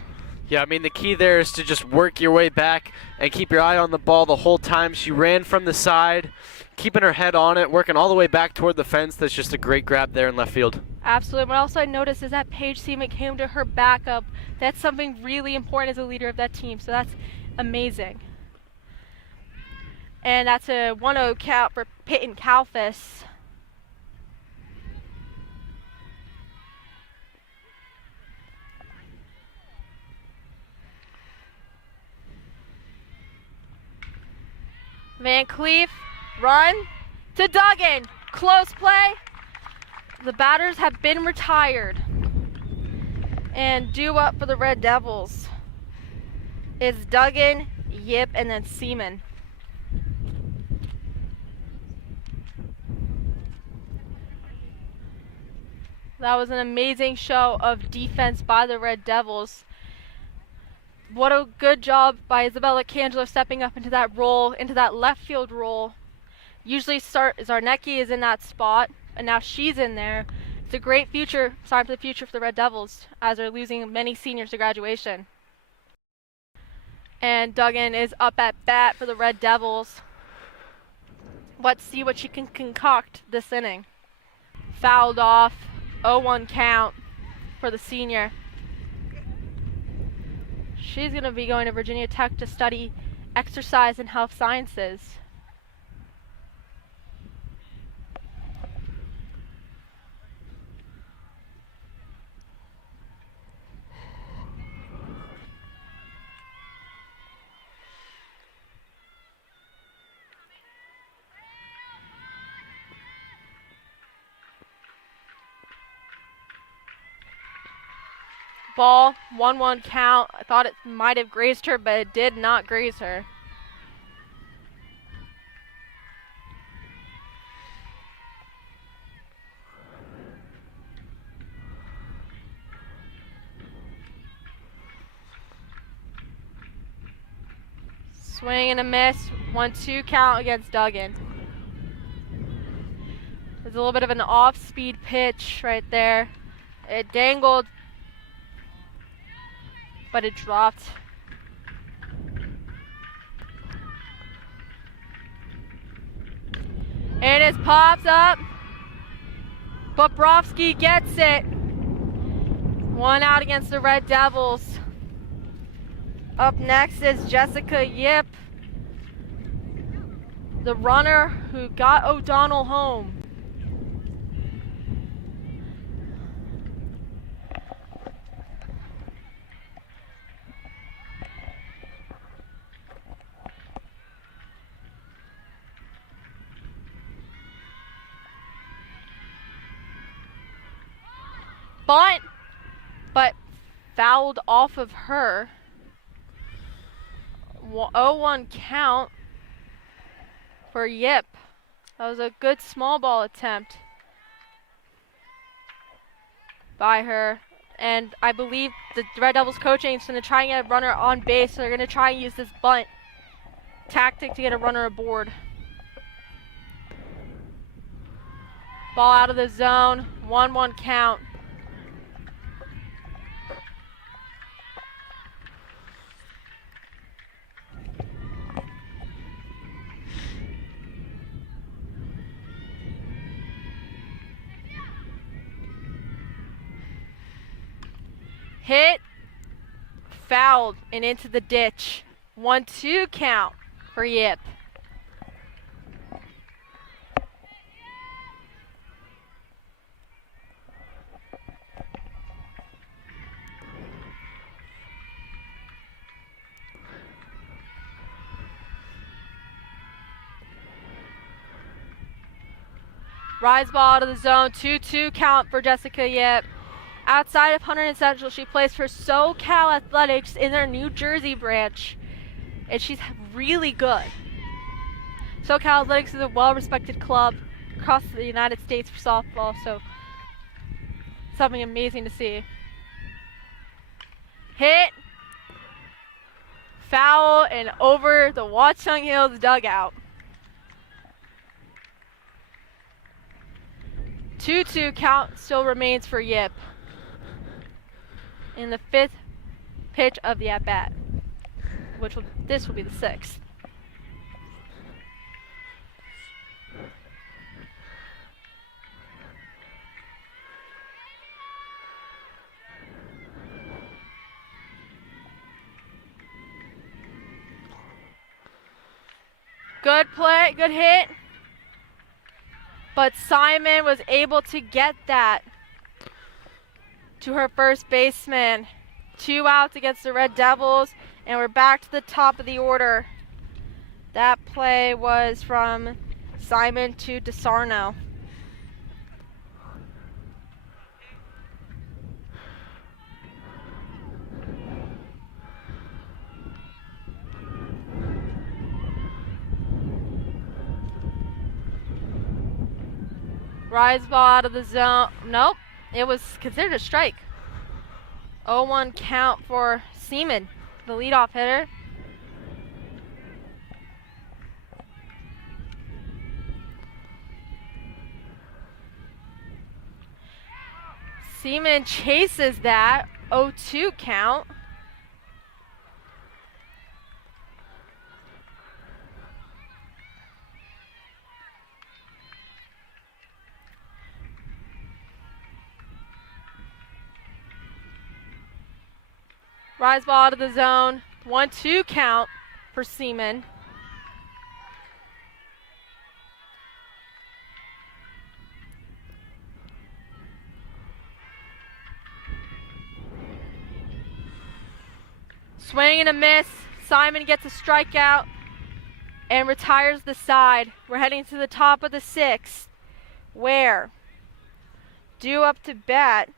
Yeah, I mean, the key there is to just work your way back and keep your eye on the ball the whole time. She ran from the side, keeping her head on it, working all the way back toward the fence. That's just a great grab there in left field. Absolutely. What else I noticed is that Paige Seaman came to her backup. That's something really important as a leader of that team, so that's amazing. And that's a 1-0 count for Peyton Kalfas. Van Cleef, run to Duggan. Close play. The batters have been retired. And due up for the Red Devils is Duggan, Yip, and then Seaman. That was an amazing show of defense by the Red Devils. What a good job by Isabella Acangelo stepping up into that role, into that left field role. Usually Zarnecki is in that spot, and now she's in there. It's a great sign for the future for the Red Devils, as they're losing many seniors to graduation. And Duggan is up at bat for the Red Devils. Let's see what she can concoct this inning. Fouled off, 0-1 count for the senior. She's going to be going to Virginia Tech to study exercise and health sciences. Ball, 1-1 count. I thought it might have grazed her, but it did not graze her. Swing and a miss, 1-2 count against Duggan. There's a little bit of an off-speed pitch right there. It dangled, but it dropped. And it pops up. Bobrovsky gets it. 1 out against the Red Devils. Up next is Jessica Yip, the runner who got O'Donnell home. Bunt, but fouled off of her. 0-1 count for Yip. That was a good small ball attempt by her. And I believe the Red Devils coaching is going to try and get a runner on base, so they're going to try and use this bunt tactic to get a runner aboard. Ball out of the zone. 1-1 count. Hit, fouled, and into the ditch. 1-2 count for Yip. Rise ball out of the zone. 2-2 count for Jessica Yip. Outside of Hunterdon Central, she plays for SoCal Athletics in their New Jersey branch, and she's really good. SoCal Athletics is a well-respected club across the United States for softball, so something amazing to see. Hit, foul, and over the Watchung Hills dugout. 2-2 count still remains for Yip in the 5th pitch of the at-bat, this will be the 6th. Good play, good hit. But Simon was able to get that to her first baseman. 2 outs against the Red Devils, and we're back to the top of the order. That play was from Simon to DeSarno. Rise ball out of the zone. Nope, it was considered a strike. 0-1 count for Seaman, the leadoff hitter. Seaman chases that. 0-2 count. Rise ball out of the zone. 1-2 count for Seaman. Swing and a miss. Simon gets a strikeout and retires the side. We're heading to the top of the 6th, where due up to bat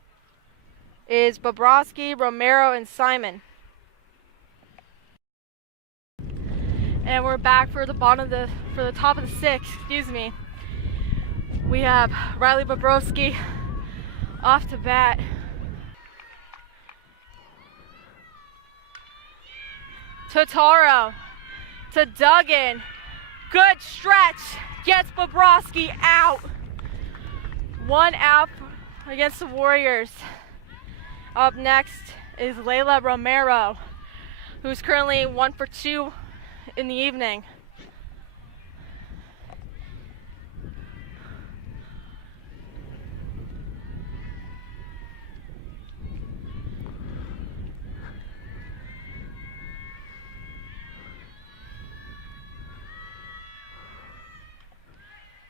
is Bobrovsky, Romero, and Simon. And we're back for the top of the 6th, excuse me. We have Riley Bobrovsky off to bat. Totaro to Duggan. Good stretch. Gets Bobrovsky out. 1 out against the Warriors. Up next is Layla Romero, who's currently 1 for 2 in the evening.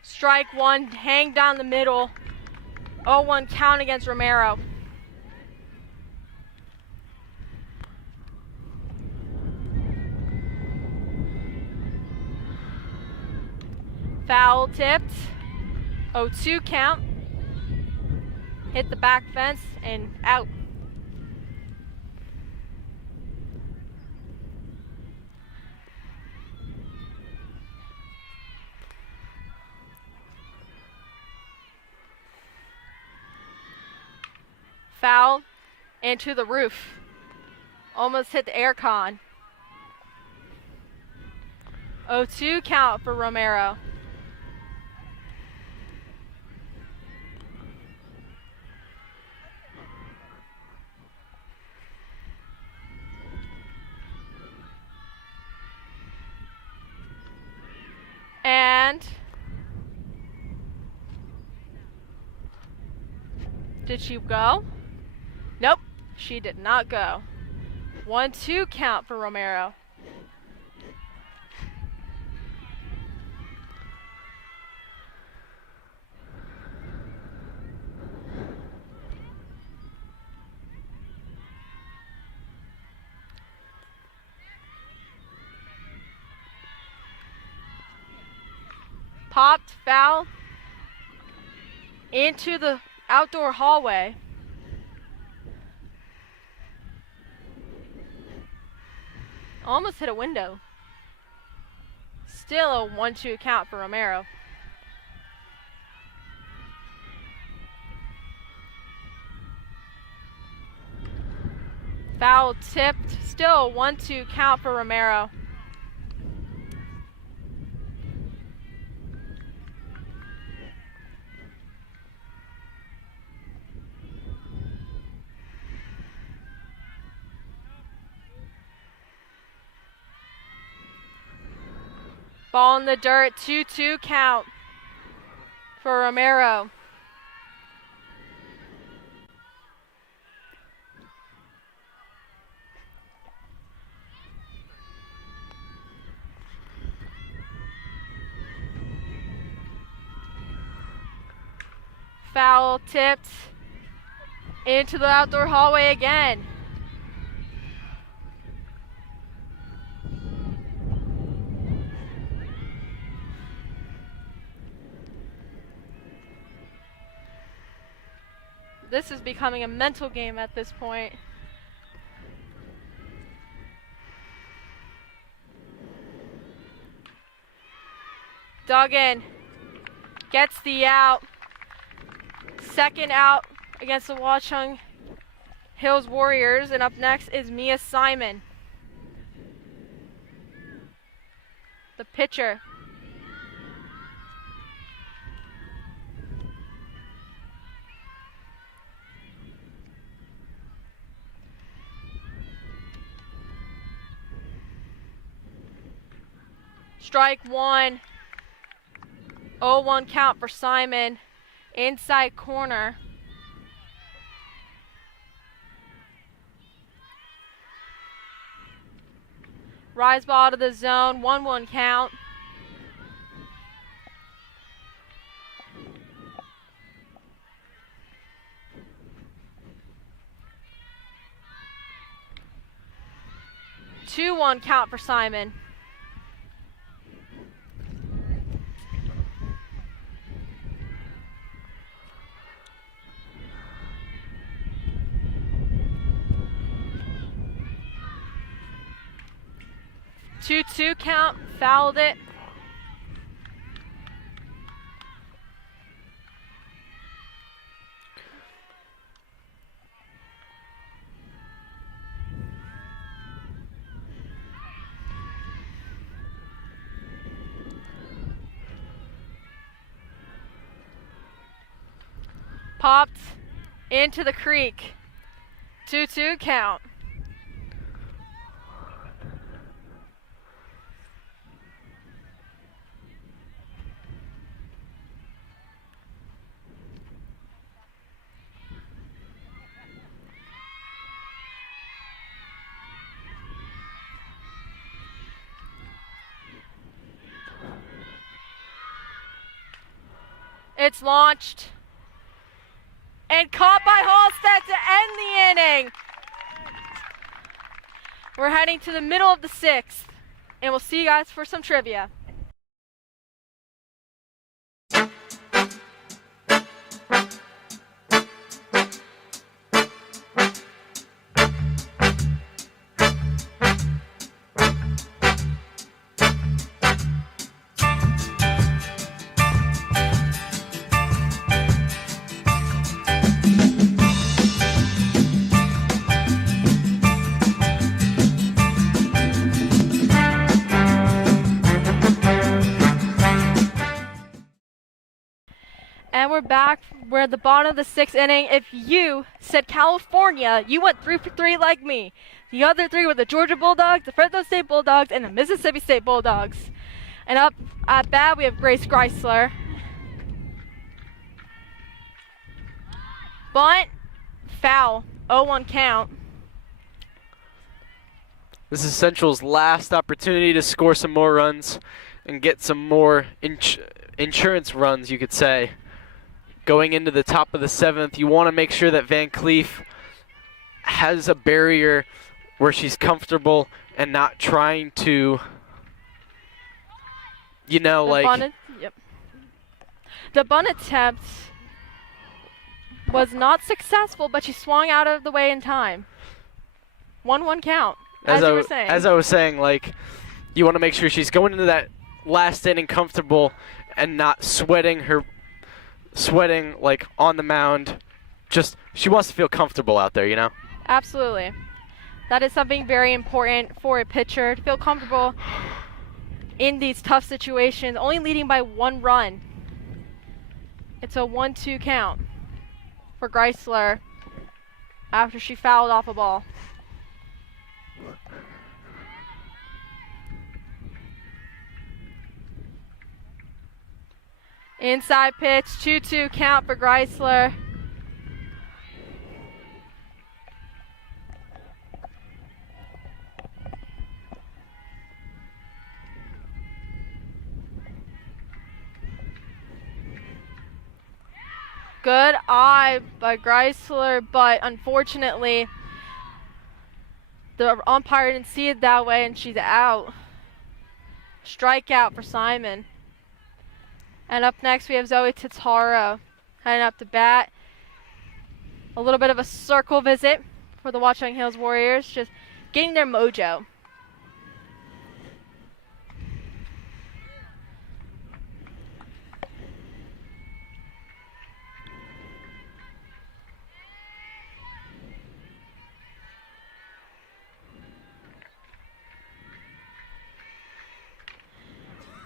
Strike 1, hang down the middle. 0-1 count against Romero. Foul tipped. 0-2 count. Hit the back fence and out. Foul and to the roof. Almost hit the air con. 0-2 count for Romero. hand. Did she go? Nope, she did not go. 1-2 count for Romero. Popped, foul, into the outdoor hallway. Almost hit a window. Still a 1-2 count for Romero. Foul tipped, still a 1-2 count for Romero. Ball in the dirt, 2-2 count for Romero. Foul tipped into the outdoor hallway again. This is becoming a mental game at this point. Duggan gets the out. Second out against the Watchung Hills Warriors. And up next is Mia Simon, the pitcher. Strike one. 0-1 count for Simon. Inside corner. Rise ball to the zone. 1-1 count. Two 2-1 count for Simon. Two count, fouled it. Popped into the creek. 2-2 count. It's launched and caught by Halstead to end the inning. We're heading to the middle of the sixth, and we'll see you guys for some trivia. And we're back. We're at the bottom of the sixth inning. If you said California, you went 3 for 3 like me. The other three were the Georgia Bulldogs, the Fresno State Bulldogs, and the Mississippi State Bulldogs. And up at bat, we have Grace Greisler. Bunt, foul, 0-1 count. This is Central's last opportunity to score some more runs and get some more insurance runs, you could say. Going into the top of the 7th, you want to make sure that Van Cleef has a barrier where she's comfortable and not trying to, you know, The bunt attempt was not successful, but she swung out of the way in time. 1-1 count, as you were saying. As I was saying, like, you want to make sure she's going into that last inning comfortable and not sweating like on the mound. Just, she wants to feel comfortable out there, you know? Absolutely. That is something very important for a pitcher, to feel comfortable in these tough situations, only leading by 1 run. It's a 1-2 count for Greisler after she fouled off a ball. Inside pitch, 2-2 count for Greisler. Good eye by Greisler, but unfortunately, the umpire didn't see it that way and she's out. Strikeout for Simon. And up next we have Zoe Totaro heading up to bat. A little bit of a circle visit for the Watchung Hills Warriors, just getting their mojo.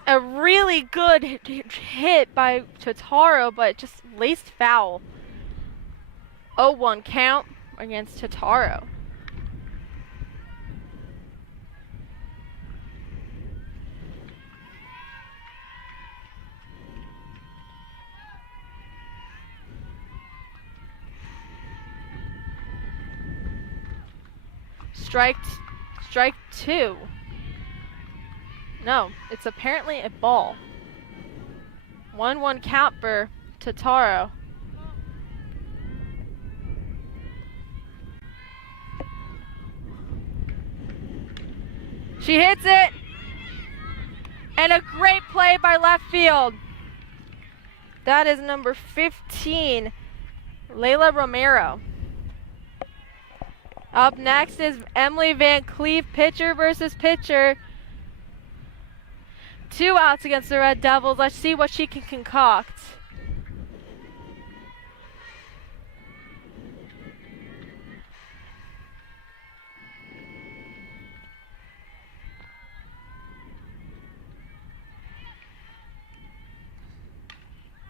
A really good hit by Totaro, but just laced foul. 0-1 count against Totaro. Strike 2. No, it's apparently a ball. 1-1 count for Totaro. She hits it. And a great play by left field. That is number 15, Layla Romero. Up next is Emily Van Cleef, pitcher versus pitcher. 2 outs against the Red Devils. Let's see what she can concoct.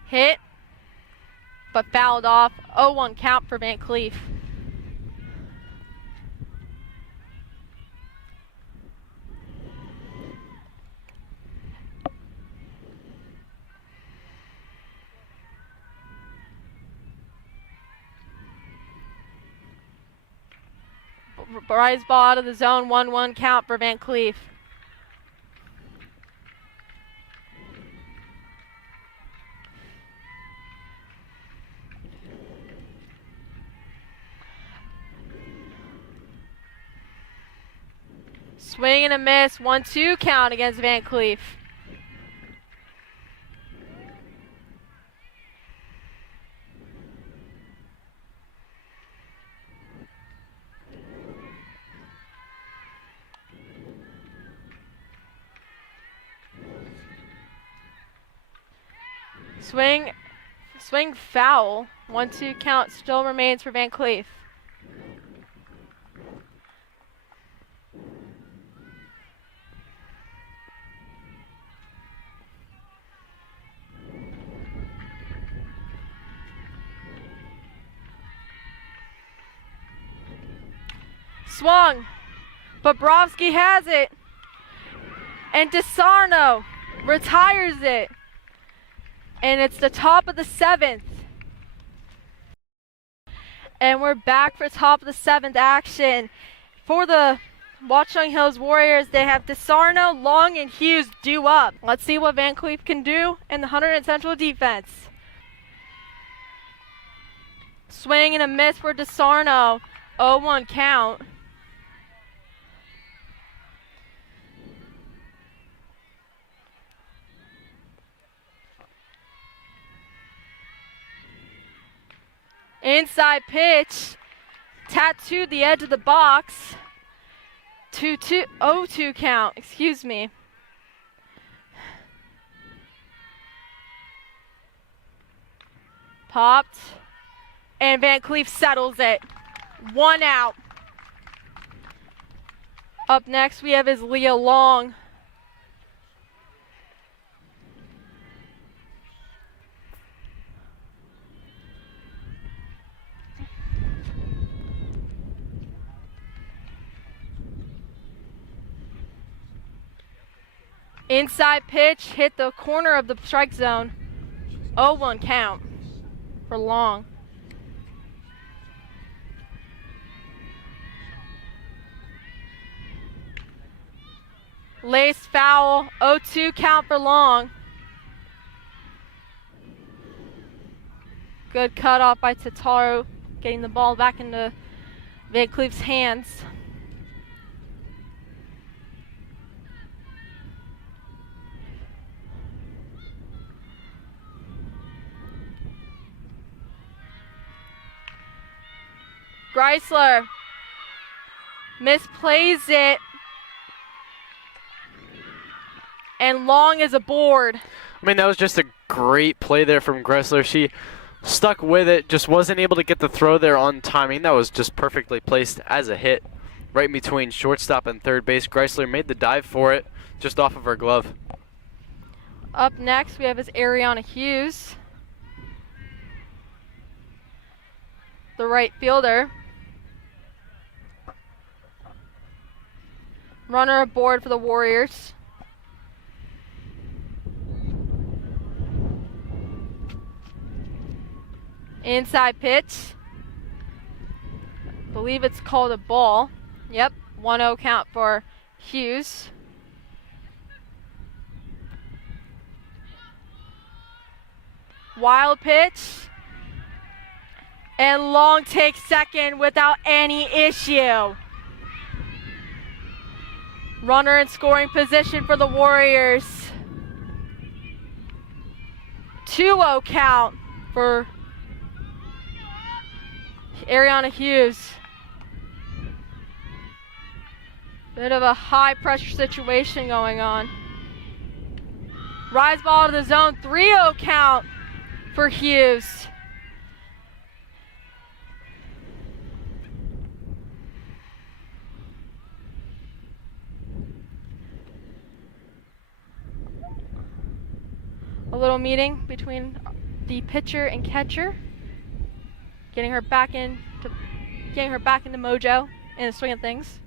Hit, but fouled off. 0-1 count for Van Cleef. Rise ball out of the zone, 1-1 count for Van Cleef. Swing and a miss, 1-2 count against Van Cleef. Swing foul. 1-2 count still remains for Van Cleef. Swung. Bobrovsky has it. And DeSarno retires it. And it's the top of the 7th. And we're back for top of the 7th action. For the Watchung Hills Warriors, they have DeSarno, Long, and Hughes due up. Let's see what Van Cleef can do in the Hunterdon Central defense. Swing and a miss for DeSarno. 0-1 count. Inside pitch. Tattooed the edge of the box. 0-2 count, excuse me. Popped. And Van Cleef settles it. 1 out. Up next we have Leah Long. Inside pitch hit the corner of the strike zone. 0-1 count for Long. Lace foul, 0-2 count for Long. Good cutoff by Tataru, getting the ball back into Van Cleef's hands. Greisler misplays it. And Long is aboard. I mean, that was just a great play there from Greisler. She stuck with it, just wasn't able to get the throw there on timing. That was just perfectly placed as a hit right in between shortstop and third base. Greisler made the dive for it just off of her glove. Up next, we have Ariana Hughes, the right fielder. Runner aboard for the Warriors. Inside pitch. I believe it's called a ball. Yep, 1-0 count for Hughes. Wild pitch. And Long takes second without any issue. Runner in scoring position for the Warriors. 2-0 count for Ariana Hughes. Bit of a high pressure situation going on. Rise ball to the zone, 3-0 count for Hughes. A little meeting between the pitcher and catcher, getting her back into mojo in the swing of things.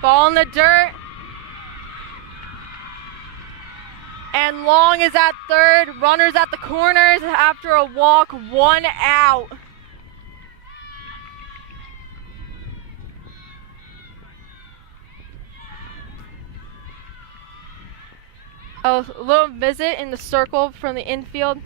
Ball in the dirt. And Long is at third. Runners at the corners after a walk. 1 out. A little visit in the circle from the infield.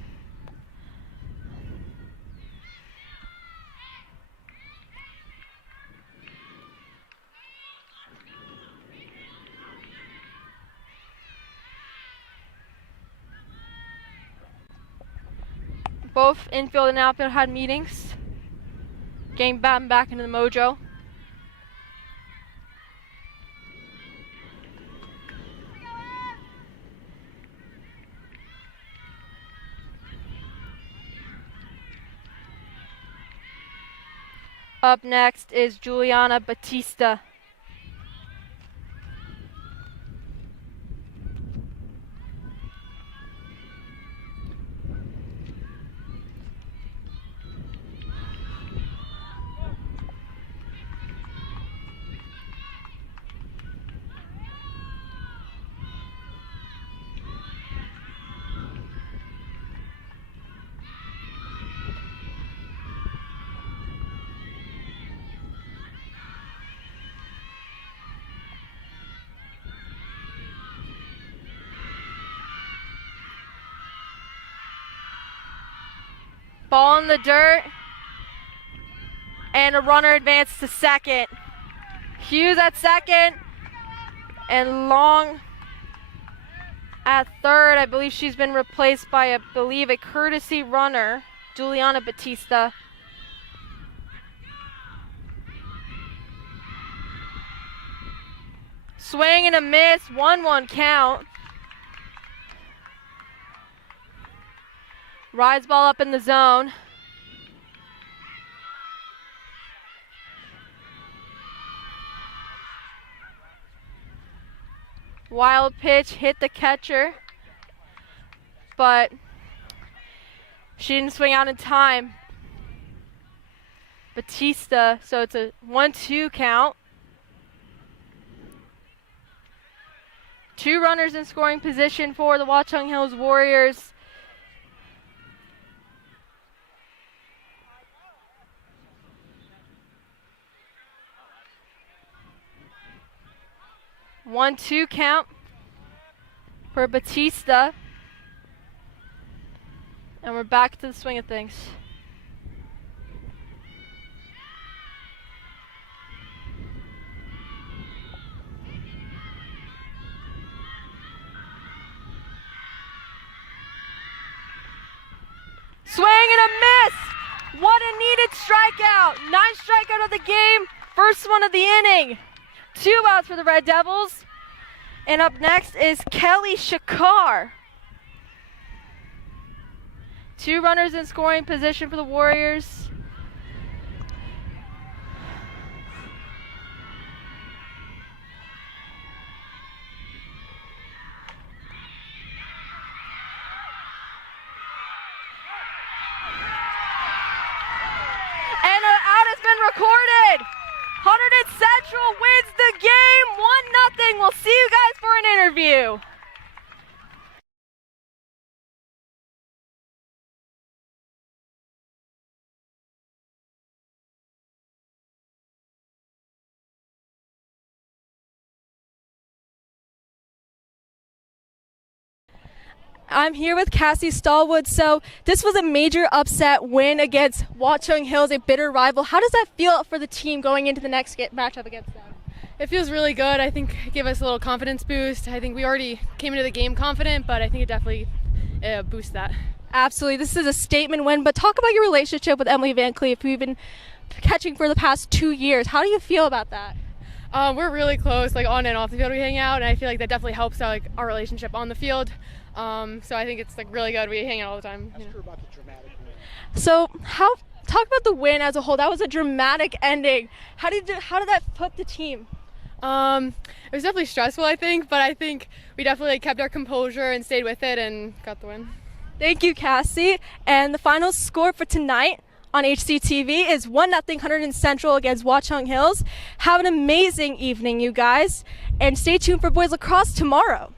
Both infield and outfield had meetings. Getting batting back into the mojo. Up next is Juliana Batista. Ball in the dirt. And a runner advanced to second. Hughes at second. And Long at third. I believe she's been replaced by, a courtesy runner, Juliana Batista. Swing and a miss, 1-1 count. Rides ball up in the zone. Wild pitch hit the catcher, but she didn't swing out in time. Batista, so it's a 1-2 count. 2 runners in scoring position for the Watchung Hills Warriors. One-two count for Batista. And we're back to the swing of things. Swing and a miss! What a needed strikeout! 9th strikeout of the game, first one of the inning. 2 outs for the Red Devils. And up next is Kelly Shakar. 2 runners in scoring position for the Warriors. And an out has been recorded. Hunterdon Central wins the game 1-0. We'll see you guys for an interview. I'm here with Cassie Stallwood. So this was a major upset win against Watchung Hills, a bitter rival. How does that feel for the team going into the next matchup against them? It feels really good. I think it gave us a little confidence boost. I think we already came into the game confident, but I think it definitely boosts that. Absolutely. This is a statement win, but talk about your relationship with Emily Van Cleef, who you've been catching for the past 2 years. How do you feel about that? We're really close, like on and off the field we hang out, and I feel like that definitely helps out like our relationship on the field. So I think it's like really good. We hang out all the time. Ask her about the dramatic win. So talk about the win as a whole. That was a dramatic ending. How did that put the team? It was definitely stressful, I think, but I think we definitely kept our composure and stayed with it and got the win. Thank you, Cassie. And the final score for tonight on HCTV is 1-0 Hunterdon Central against Watchung Hills. Have an amazing evening, you guys, and stay tuned for boys lacrosse tomorrow.